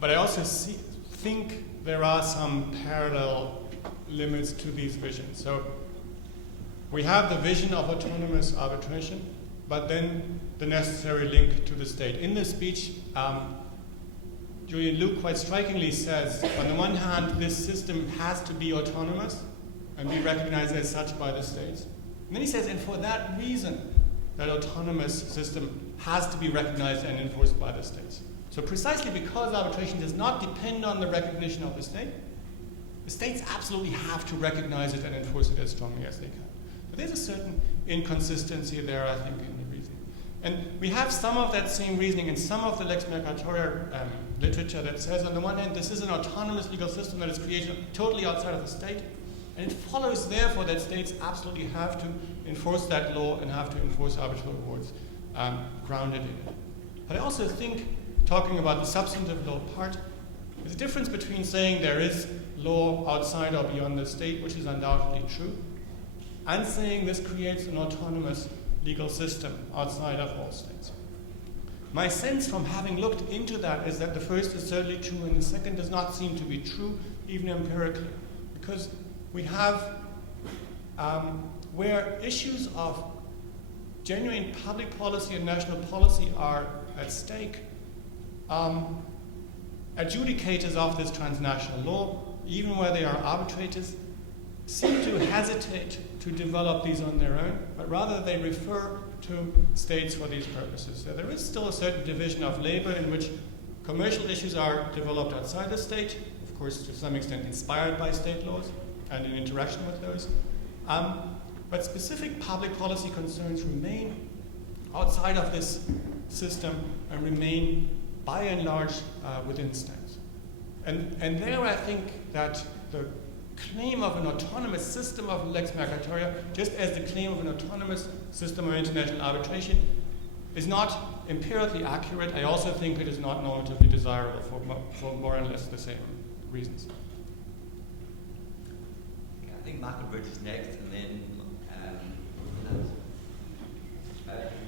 But I also think there are some parallel limits to these visions. So we have the vision of autonomous arbitration, but then the necessary link to the state. In this speech, Julian Luke quite strikingly says, on the one hand, this system has to be autonomous and be recognized as such by the states. And then he says, and for that reason, that autonomous system has to be recognized and enforced by the states. So precisely because arbitration does not depend on the recognition of the states absolutely have to recognize it and enforce it as strongly as they can. But there's a certain inconsistency there, I think, in the reasoning. And we have some of that same reasoning in some of the lex mercatoria literature that says, on the one hand, this is an autonomous legal system that is created totally outside of the state, and it follows, therefore, that states absolutely have to enforce that law and have to enforce arbitral awards grounded in it. But I also think, talking about the substantive law part, there's a difference between saying there is law outside or beyond the state, which is undoubtedly true, and saying this creates an autonomous legal system outside of all states. My sense from having looked into that is that the first is certainly true and the second does not seem to be true, even empirically, because we have where issues of genuine public policy and national policy are at stake, adjudicators of this transnational law, even where they are arbitrators, seem to hesitate to develop these on their own, but rather they refer to states for these purposes. So there is still a certain division of labor in which commercial issues are developed outside the state, of course to some extent inspired by state laws and in interaction with those. But specific public policy concerns remain outside of this system and remain by and large within states. And there I think that the claim of an autonomous system of lex mercatoria, just as the claim of an autonomous system of international arbitration, is not empirically accurate. I also think it is not normatively desirable for more or less the same reasons. I think Michael Bridge is next, and then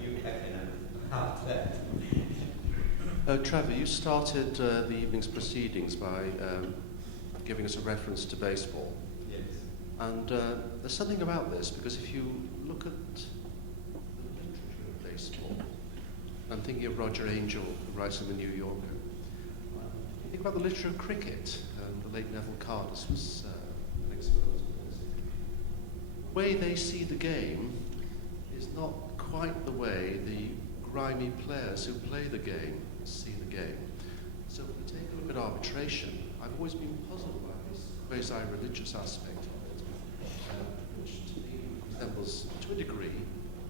you have after that. Trevor, you started the evening's proceedings by giving us a reference to baseball. Yes. And there's something about this, because if you look at the literature of baseball, I'm thinking of Roger Angell, who writes in the New Yorker. You think about the literature of cricket, the late Neville Cardus was an expert on this. The way they see the game is not quite the way the grimy players who play the game see the game. So if we take a look at arbitration, I've always been puzzled by this quasi-religious aspect of it, which to me resembles, to a degree,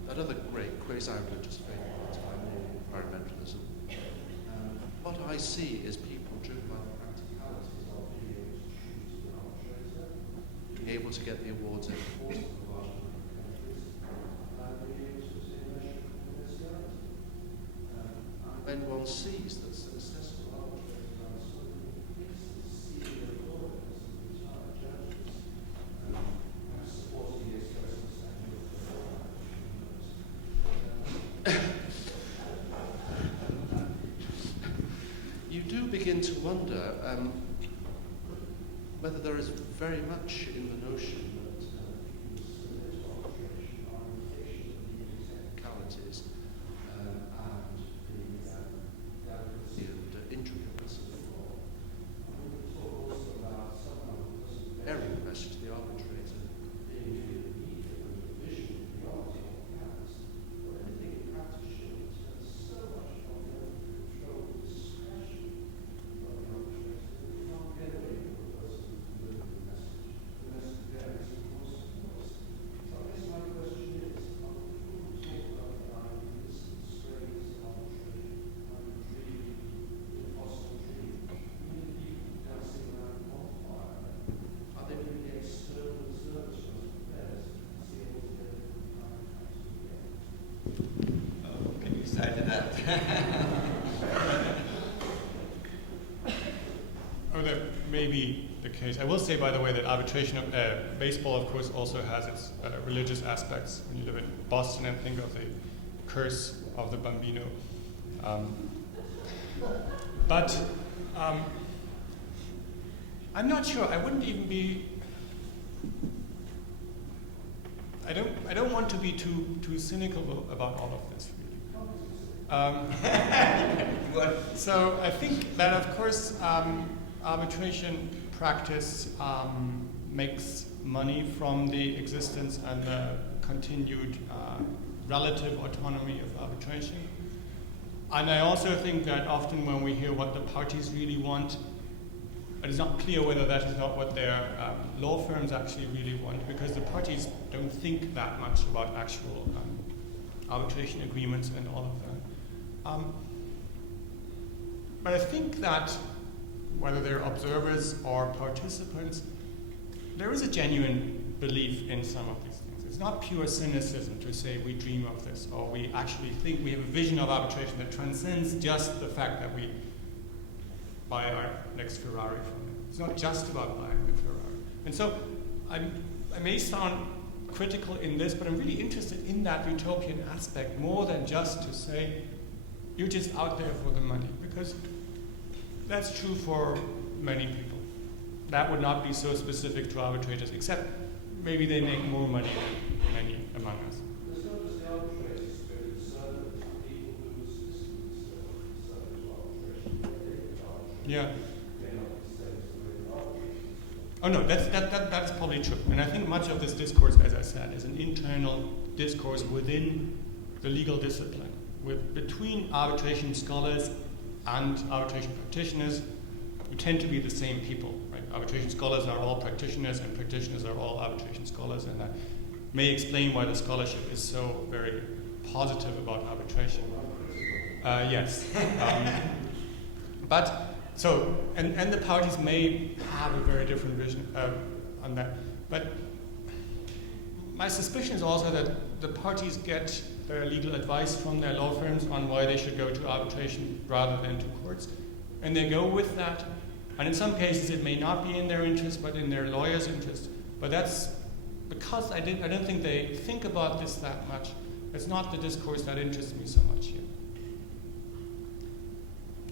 that other great quasi-religious faith of the time, environmentalism. What I see is people driven by the practicalities of being able to choose an arbitrator, being able to get the awards enforced in the large number of countries, and being able to establish commerciality. When one sees that successful arbitrators are suddenly fixed senior lawyers and retired judges, supporting the expressive standing of the you do begin to wonder whether there is very much in the notion that people submit to arbitration are indication of the technicalities and the delicacy and intricacies of the law. I want to talk also about someone who doesn't vary the message to the arbitrator being immediate and the vision of the art the case. I will say, by the way, that arbitration, baseball, of course, also has its religious aspects. When you live in Boston and think of the curse of the Bambino. But I'm not sure. I wouldn't even be. I don't want to be too cynical about all of this. So I think that, of course, arbitration practice makes money from the existence and the continued relative autonomy of arbitration. And I also think that often when we hear what the parties really want, it is not clear whether that is not what their law firms actually really want, because the parties don't think that much about actual arbitration agreements and all of that. But I think that whether they're observers or participants, there is a genuine belief in some of these things. It's not pure cynicism to say we dream of this, or we actually think we have a vision of arbitration that transcends just the fact that we buy our next Ferrari from them. It's not just about buying the Ferrari. And so I may sound critical in this, but I'm really interested in that utopian aspect more than just to say you're just out there for the money, because that's true for many people. That would not be so specific to arbitrators, except maybe they make more money than many among us. There's not just the arbitrator spirit, so people whose systems so arbitration. Yeah. They're not the same as the arbitration. Oh no, that's probably true. And I think much of this discourse, as I said, is an internal discourse within the legal discipline, between arbitration scholars and arbitration practitioners, who tend to be the same people. Right? Arbitration scholars are all practitioners, and practitioners are all arbitration scholars, and that may explain why the scholarship is so very positive about arbitration. Yes. But so, and the parties may have a very different vision on that. But my suspicion is also that the parties get their legal advice from their law firms on why they should go to arbitration rather than to courts. And they go with that. And in some cases it may not be in their interest, but in their lawyer's interest. But that's because I don't think they think about this that much. It's not the discourse that interests me so much here.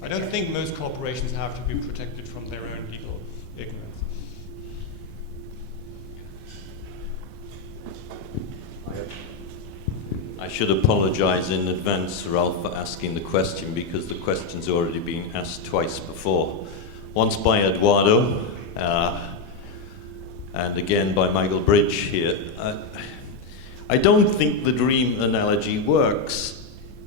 I don't think most corporations have to be protected from their own legal ignorance. I should apologize in advance, Ralf, for asking the question, because the question's already been asked twice before. Once by Eduardo, and again by Michael Bridge here. I don't think the dream analogy works.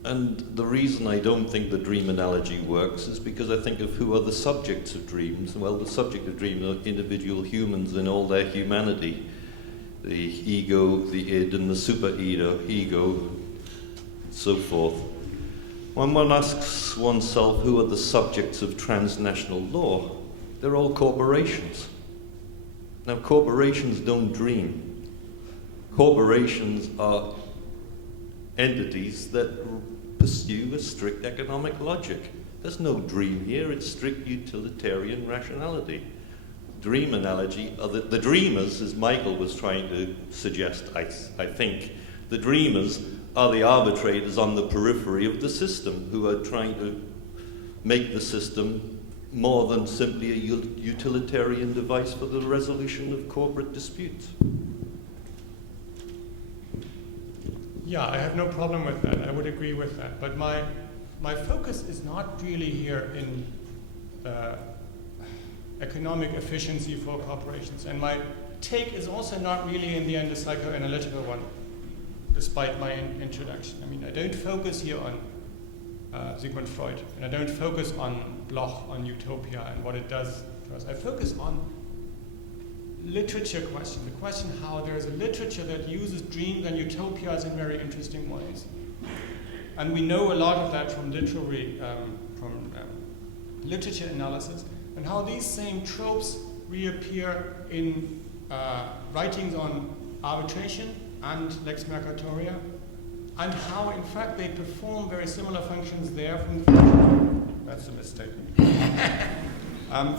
And the reason I don't think the dream analogy works is because I think of who are the subjects of dreams. Well, the subject of dreams are individual humans in all their humanity. The ego, the id, and the super-ego, so forth. When one asks oneself who are the subjects of transnational law, they're all corporations. Now, corporations don't dream. Corporations are entities that pursue a strict economic logic. There's no dream here, it's strict utilitarian rationality. Dream analogy, the dreamers, as Michael was trying to suggest, I think, the dreamers are the arbitrators on the periphery of the system who are trying to make the system more than simply a utilitarian device for the resolution of corporate disputes. Yeah, I have no problem with that. I would agree with that. But my focus is not really here in economic efficiency for corporations. And my take is also not really in the end a psychoanalytical one, despite my introduction. I mean, I don't focus here on Sigmund Freud, and I don't focus on Bloch, on Utopia, and what it does for us. I focus on literature question, the question how there's a literature that uses dreams and utopias in very interesting ways. And we know a lot of that from literary, literature analysis, and how these same tropes reappear in writings on arbitration and lex mercatoria, and how in fact they perform very similar functions there from the function, that's a mistake,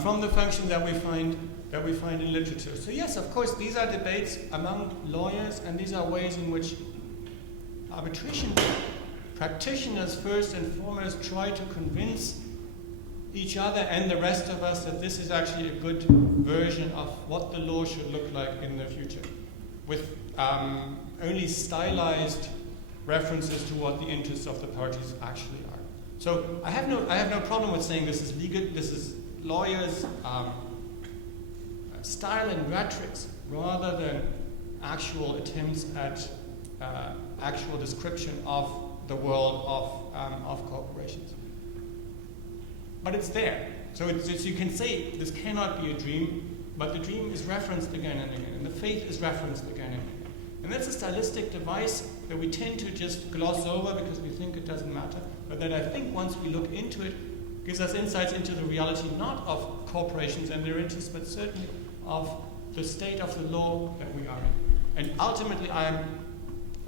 from the function that we find that we find in literature. So yes, of course, these are debates among lawyers, and these are ways in which arbitration practitioners first and foremost try to convince each other and the rest of us that this is actually a good version of what the law should look like in the future, with only stylized references to what the interests of the parties actually are. So I have no problem with saying this is legal, this is lawyers' style and rhetorics rather than actual attempts at actual description of the world of corporations. But it's there. So you can say this cannot be a dream, but the dream is referenced again and again, and the faith is referenced again and again. And that's a stylistic device that we tend to just gloss over because we think it doesn't matter, but that I think once we look into it, gives us insights into the reality not of corporations and their interests, but certainly of the state of the law that we are in. And ultimately,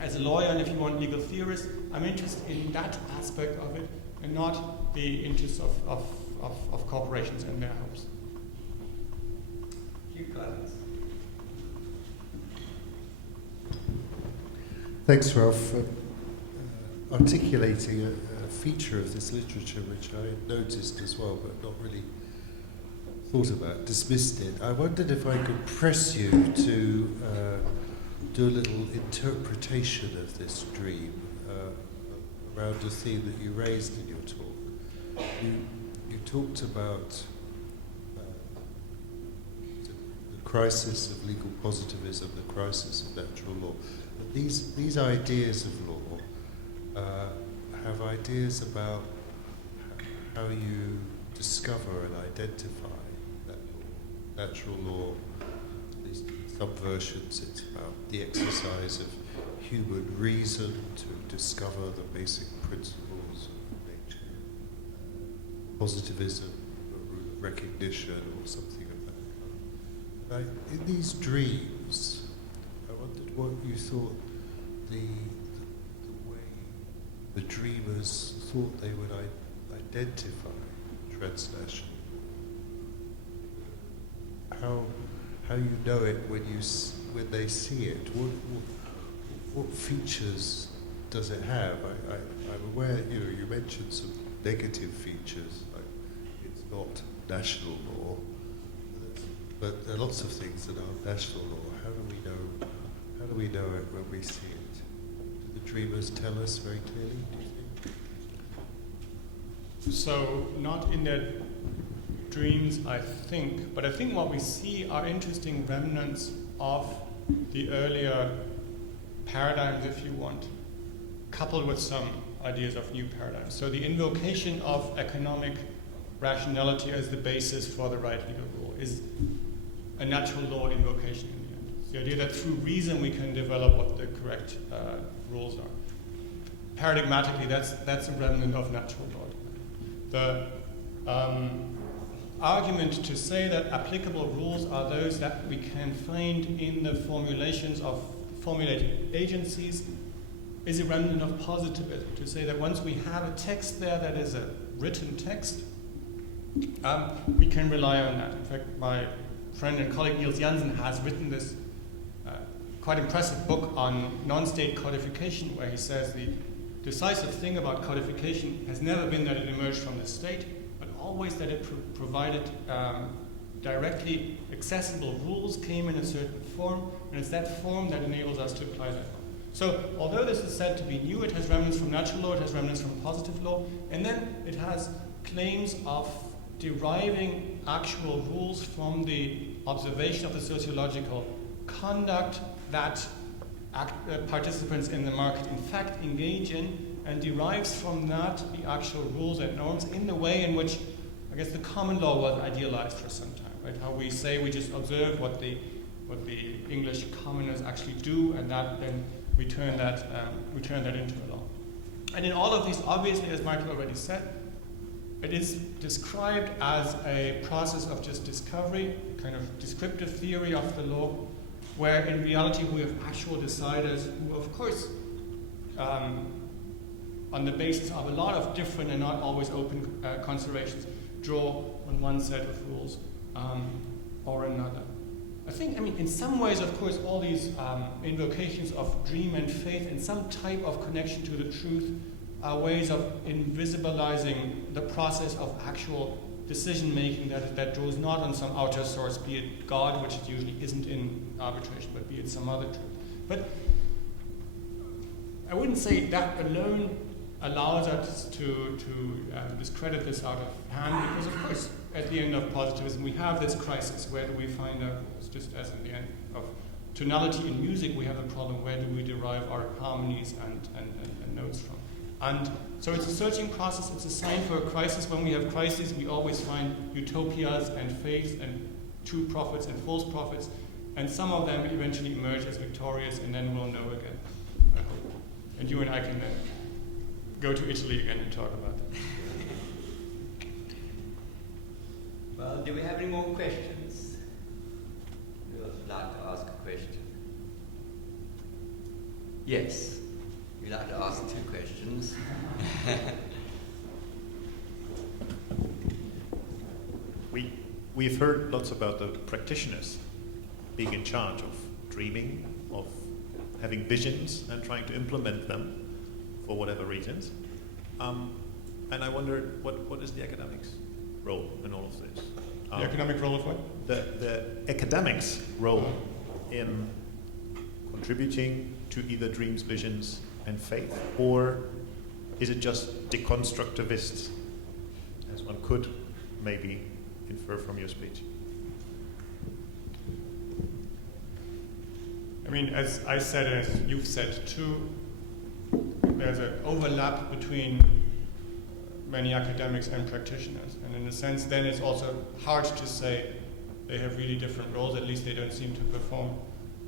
as a lawyer, and if you want legal theorist, I'm interested in that aspect of it and not the interests of corporations and their hopes. Thanks, Ralf, for articulating a feature of this literature which I noticed as well, but not really thought about, dismissed it. I wondered if I could press you to do a little interpretation of this dream around a theme that you raised in your talk. You talked about the crisis of legal positivism, the crisis of natural law. But these ideas of law have ideas about how you discover and identify that law. Natural law, at least in some versions, it's about the exercise of human reason to discover the basic principles of nature. Positivism, a rule of recognition, or something of that kind. In these dreams, I wondered what you thought the way the dreamers thought they would identify transnational. How you know it when they see it. What features does it have? I'm aware, you mentioned some negative features, like it's not national law, but there are lots of things that aren't national law. How do we know it when we see it? Do the dreamers tell us very clearly, do you think? So not in their dreams, I think, but I think what we see are interesting remnants of the earlier paradigms, if you want, coupled with some ideas of new paradigms. So the invocation of economic rationality as the basis for the right legal rule is a natural law invocation in the end. It's the idea that through reason we can develop what the correct rules are. Paradigmatically, that's a remnant of natural law. The argument to say that applicable rules are those that we can find in the formulations of formulated agencies is a remnant of positivism, to say that once we have a text there that is a written text, we can rely on that. In fact, my friend and colleague Niels Jansen has written this quite impressive book on non-state codification, where he says the decisive thing about codification has never been that it emerged from the state, but always that it provided directly accessible rules, came in a certain form, and it's that form that enables us to apply that. So although this is said to be new, it has remnants from natural law, it has remnants from positive law, and then it has claims of deriving actual rules from the observation of the sociological conduct that participants in the market in fact engage in, and derives from that the actual rules and norms in the way in which, I guess, the common law was idealized for some time, right? How we say we just observe what the English commoners actually do, and that then we turn that into a law. And in all of these, obviously, as Michael already said, it is described as a process of just discovery, kind of descriptive theory of the law, where in reality we have actual deciders who, of course, on the basis of a lot of different and not always open considerations, draw on one set of rules or another. I think, in some ways, of course, all these invocations of dream and faith and some type of connection to the truth are ways of invisibilizing the process of actual decision-making that draws not on some outer source, be it God, which it usually isn't in arbitration, but be it some other truth. But I wouldn't say that alone allows us to discredit this out of hand, because, of course, at the end of positivism, we have this crisis. Where do we find our rules? Just as in the end of tonality in music, we have the problem, where do we derive our harmonies and notes from? And so it's a searching process. It's a sign for a crisis. When we have crises, we always find utopias and faiths and true prophets and false prophets, and some of them eventually emerge as victorious, and then we'll know again, I hope. And you and I can then go to Italy again and talk about that. Well, do we have any more questions? Who else would like to ask a question? Yes. We'd like to ask 2 questions. We've heard lots about the practitioners being in charge of dreaming, of having visions and trying to implement them for whatever reasons. And I wondered, what is the academics' role in all of this? The academic role of what? The academics' role in contributing to either dreams, visions, and faith, or is it just deconstructivist, as one could maybe infer from your speech? As I said, as you've said too, there's an overlap between many academics and practitioners. And in a sense, then it's also hard to say they have really different roles. At least they don't seem to perform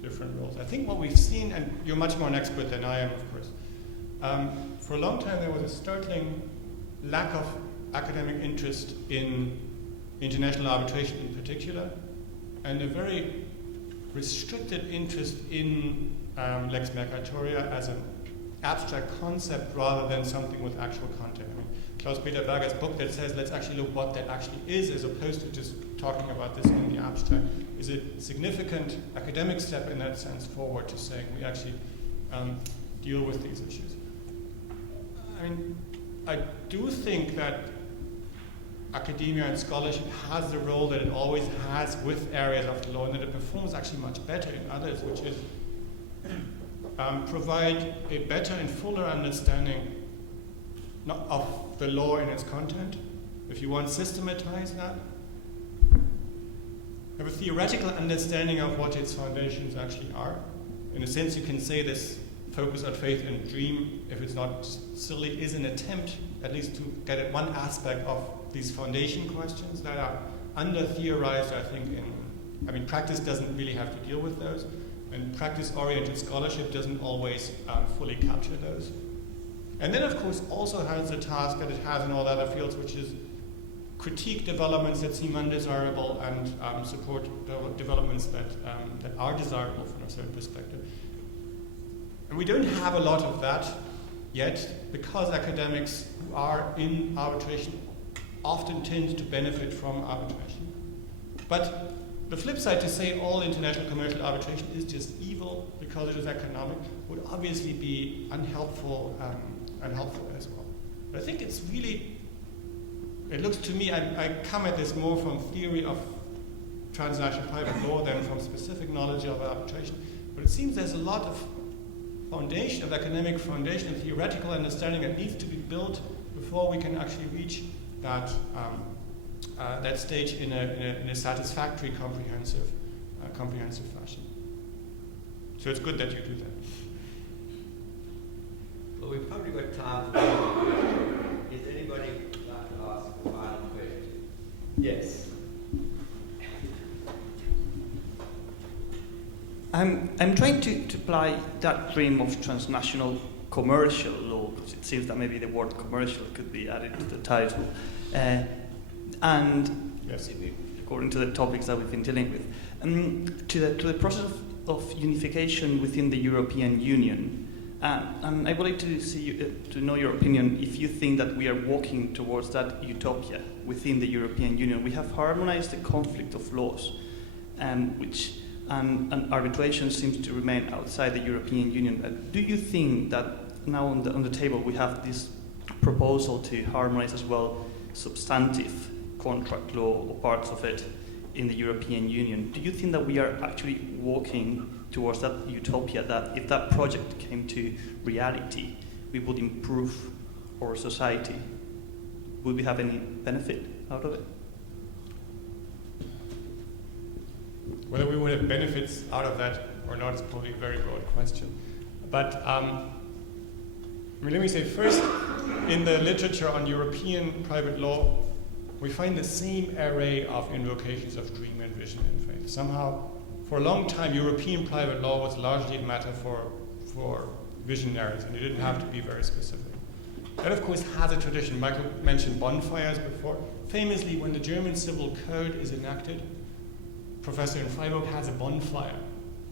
different roles. I think what we've seen, and you're much more an expert than I am, of course, for a long time there was a startling lack of academic interest in international arbitration in particular, and a very restricted interest in lex mercatoria as an abstract concept rather than something with actual content. Klaus-Peter Berger's book that says let's actually look what that actually is, as opposed to just talking about this in the abstract, is a significant academic step in that sense forward to saying we actually deal with these issues. I do think that academia and scholarship has the role that it always has with areas of the law, and that it performs actually much better in others, which is provide a better and fuller understanding not of the law and its content. If you want, systematize that. Have a theoretical understanding of what its foundations actually are. In a sense, you can say this focus on faith and dream, if it's not silly, is an attempt at least to get at one aspect of these foundation questions that are under-theorized, I think, practice doesn't really have to deal with those, and practice-oriented scholarship doesn't always fully capture those. And then, of course, also has the task that it has in all other fields, which is critique developments that seem undesirable and support developments that are desirable from a certain perspective. And we don't have a lot of that yet, because academics who are in arbitration often tend to benefit from arbitration. But the flip side, to say all international commercial arbitration is just evil because it is economic, would obviously be unhelpful as well. But I think it's really, it looks to me, I come at this more from theory of transnational private law than from specific knowledge of arbitration. But it seems there's a lot of foundation, of academic foundation and theoretical understanding that needs to be built before we can actually reach that stage in a satisfactory, comprehensive fashion. So it's good that you do that. Well, we've probably got time for one more question. Is anybody like to ask a final question? Yes. I'm trying to apply that dream of transnational commercial law, because it seems that maybe the word commercial could be added to the title, and yes, according to the topics that we've been dealing with, to the process of unification within the European Union. And I would like to to know your opinion if you think that we are walking towards that utopia within the European Union. We have harmonized the conflict of laws, and arbitration seems to remain outside the European Union. Do you think that now on the table we have this proposal to harmonize as well substantive contract law or parts of it in the European Union? Do you think that we are actually walking towards that utopia, that if that project came to reality, we would improve our society? Would we have any benefit out of it? Whether we would have benefits out of that or not is probably a very broad question. But let me say first, in the literature on European private law, we find the same array of invocations of dream and vision and faith. Somehow, for a long time, European private law was largely a matter for visionaries, and it didn't have to be very specific. That, of course, has a tradition. Michael mentioned bonfires before. Famously, when the German Civil Code is enacted, Professor in Freiburg has a bonfire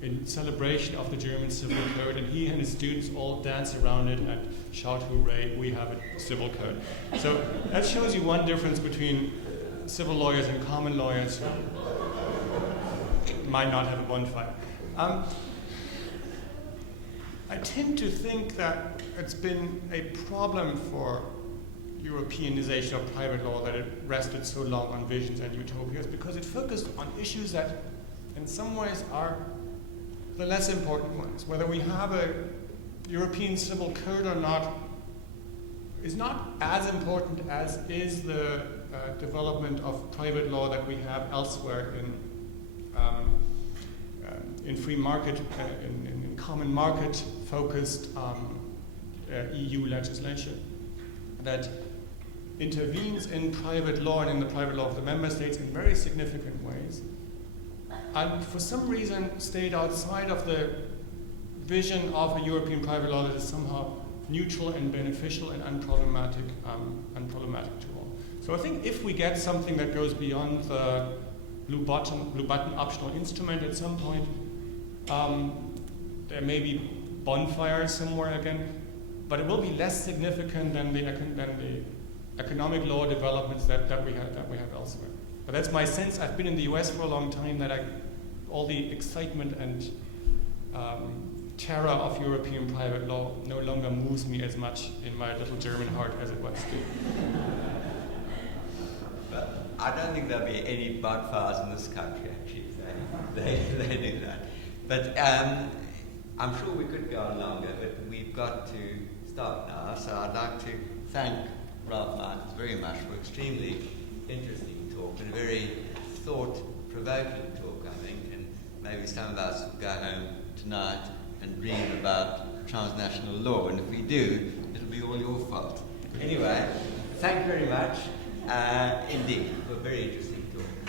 in celebration of the German Civil Code, and he and his students all dance around it and shout, "Hooray, we have a civil code." So that shows you one difference between civil lawyers and common lawyers who might not have a bonfire. I tend to think that it's been a problem for Europeanization of private law that it rested so long on visions and utopias, because it focused on issues that in some ways are the less important ones. Whether we have a European civil code or not is not as important as is the development of private law that we have elsewhere in free market, in common market focused EU legislation that intervenes in private law and in the private law of the member states in very significant ways, and for some reason stayed outside of the vision of a European private law that is somehow neutral and beneficial and unproblematic to all. So I think if we get something that goes beyond the blue button optional instrument at some point, there may be bonfires somewhere again, but it will be less significant than the economic law developments that we have elsewhere. But that's my sense. I've been in the US for a long time, that all the excitement and terror of European private law no longer moves me as much in my little German heart as it once did. But I don't think there'll be any bonfires in this country, actually, if they do that. But I'm sure we could go on longer, but we've got to stop now. So I'd like to thank Ralf Martins very much for an extremely interesting talk and a very thought-provoking talk, I think. And maybe some of us will go home tonight and dream about transnational law. And if we do, it'll be all your fault. Anyway, thank you very much indeed for a very interesting talk.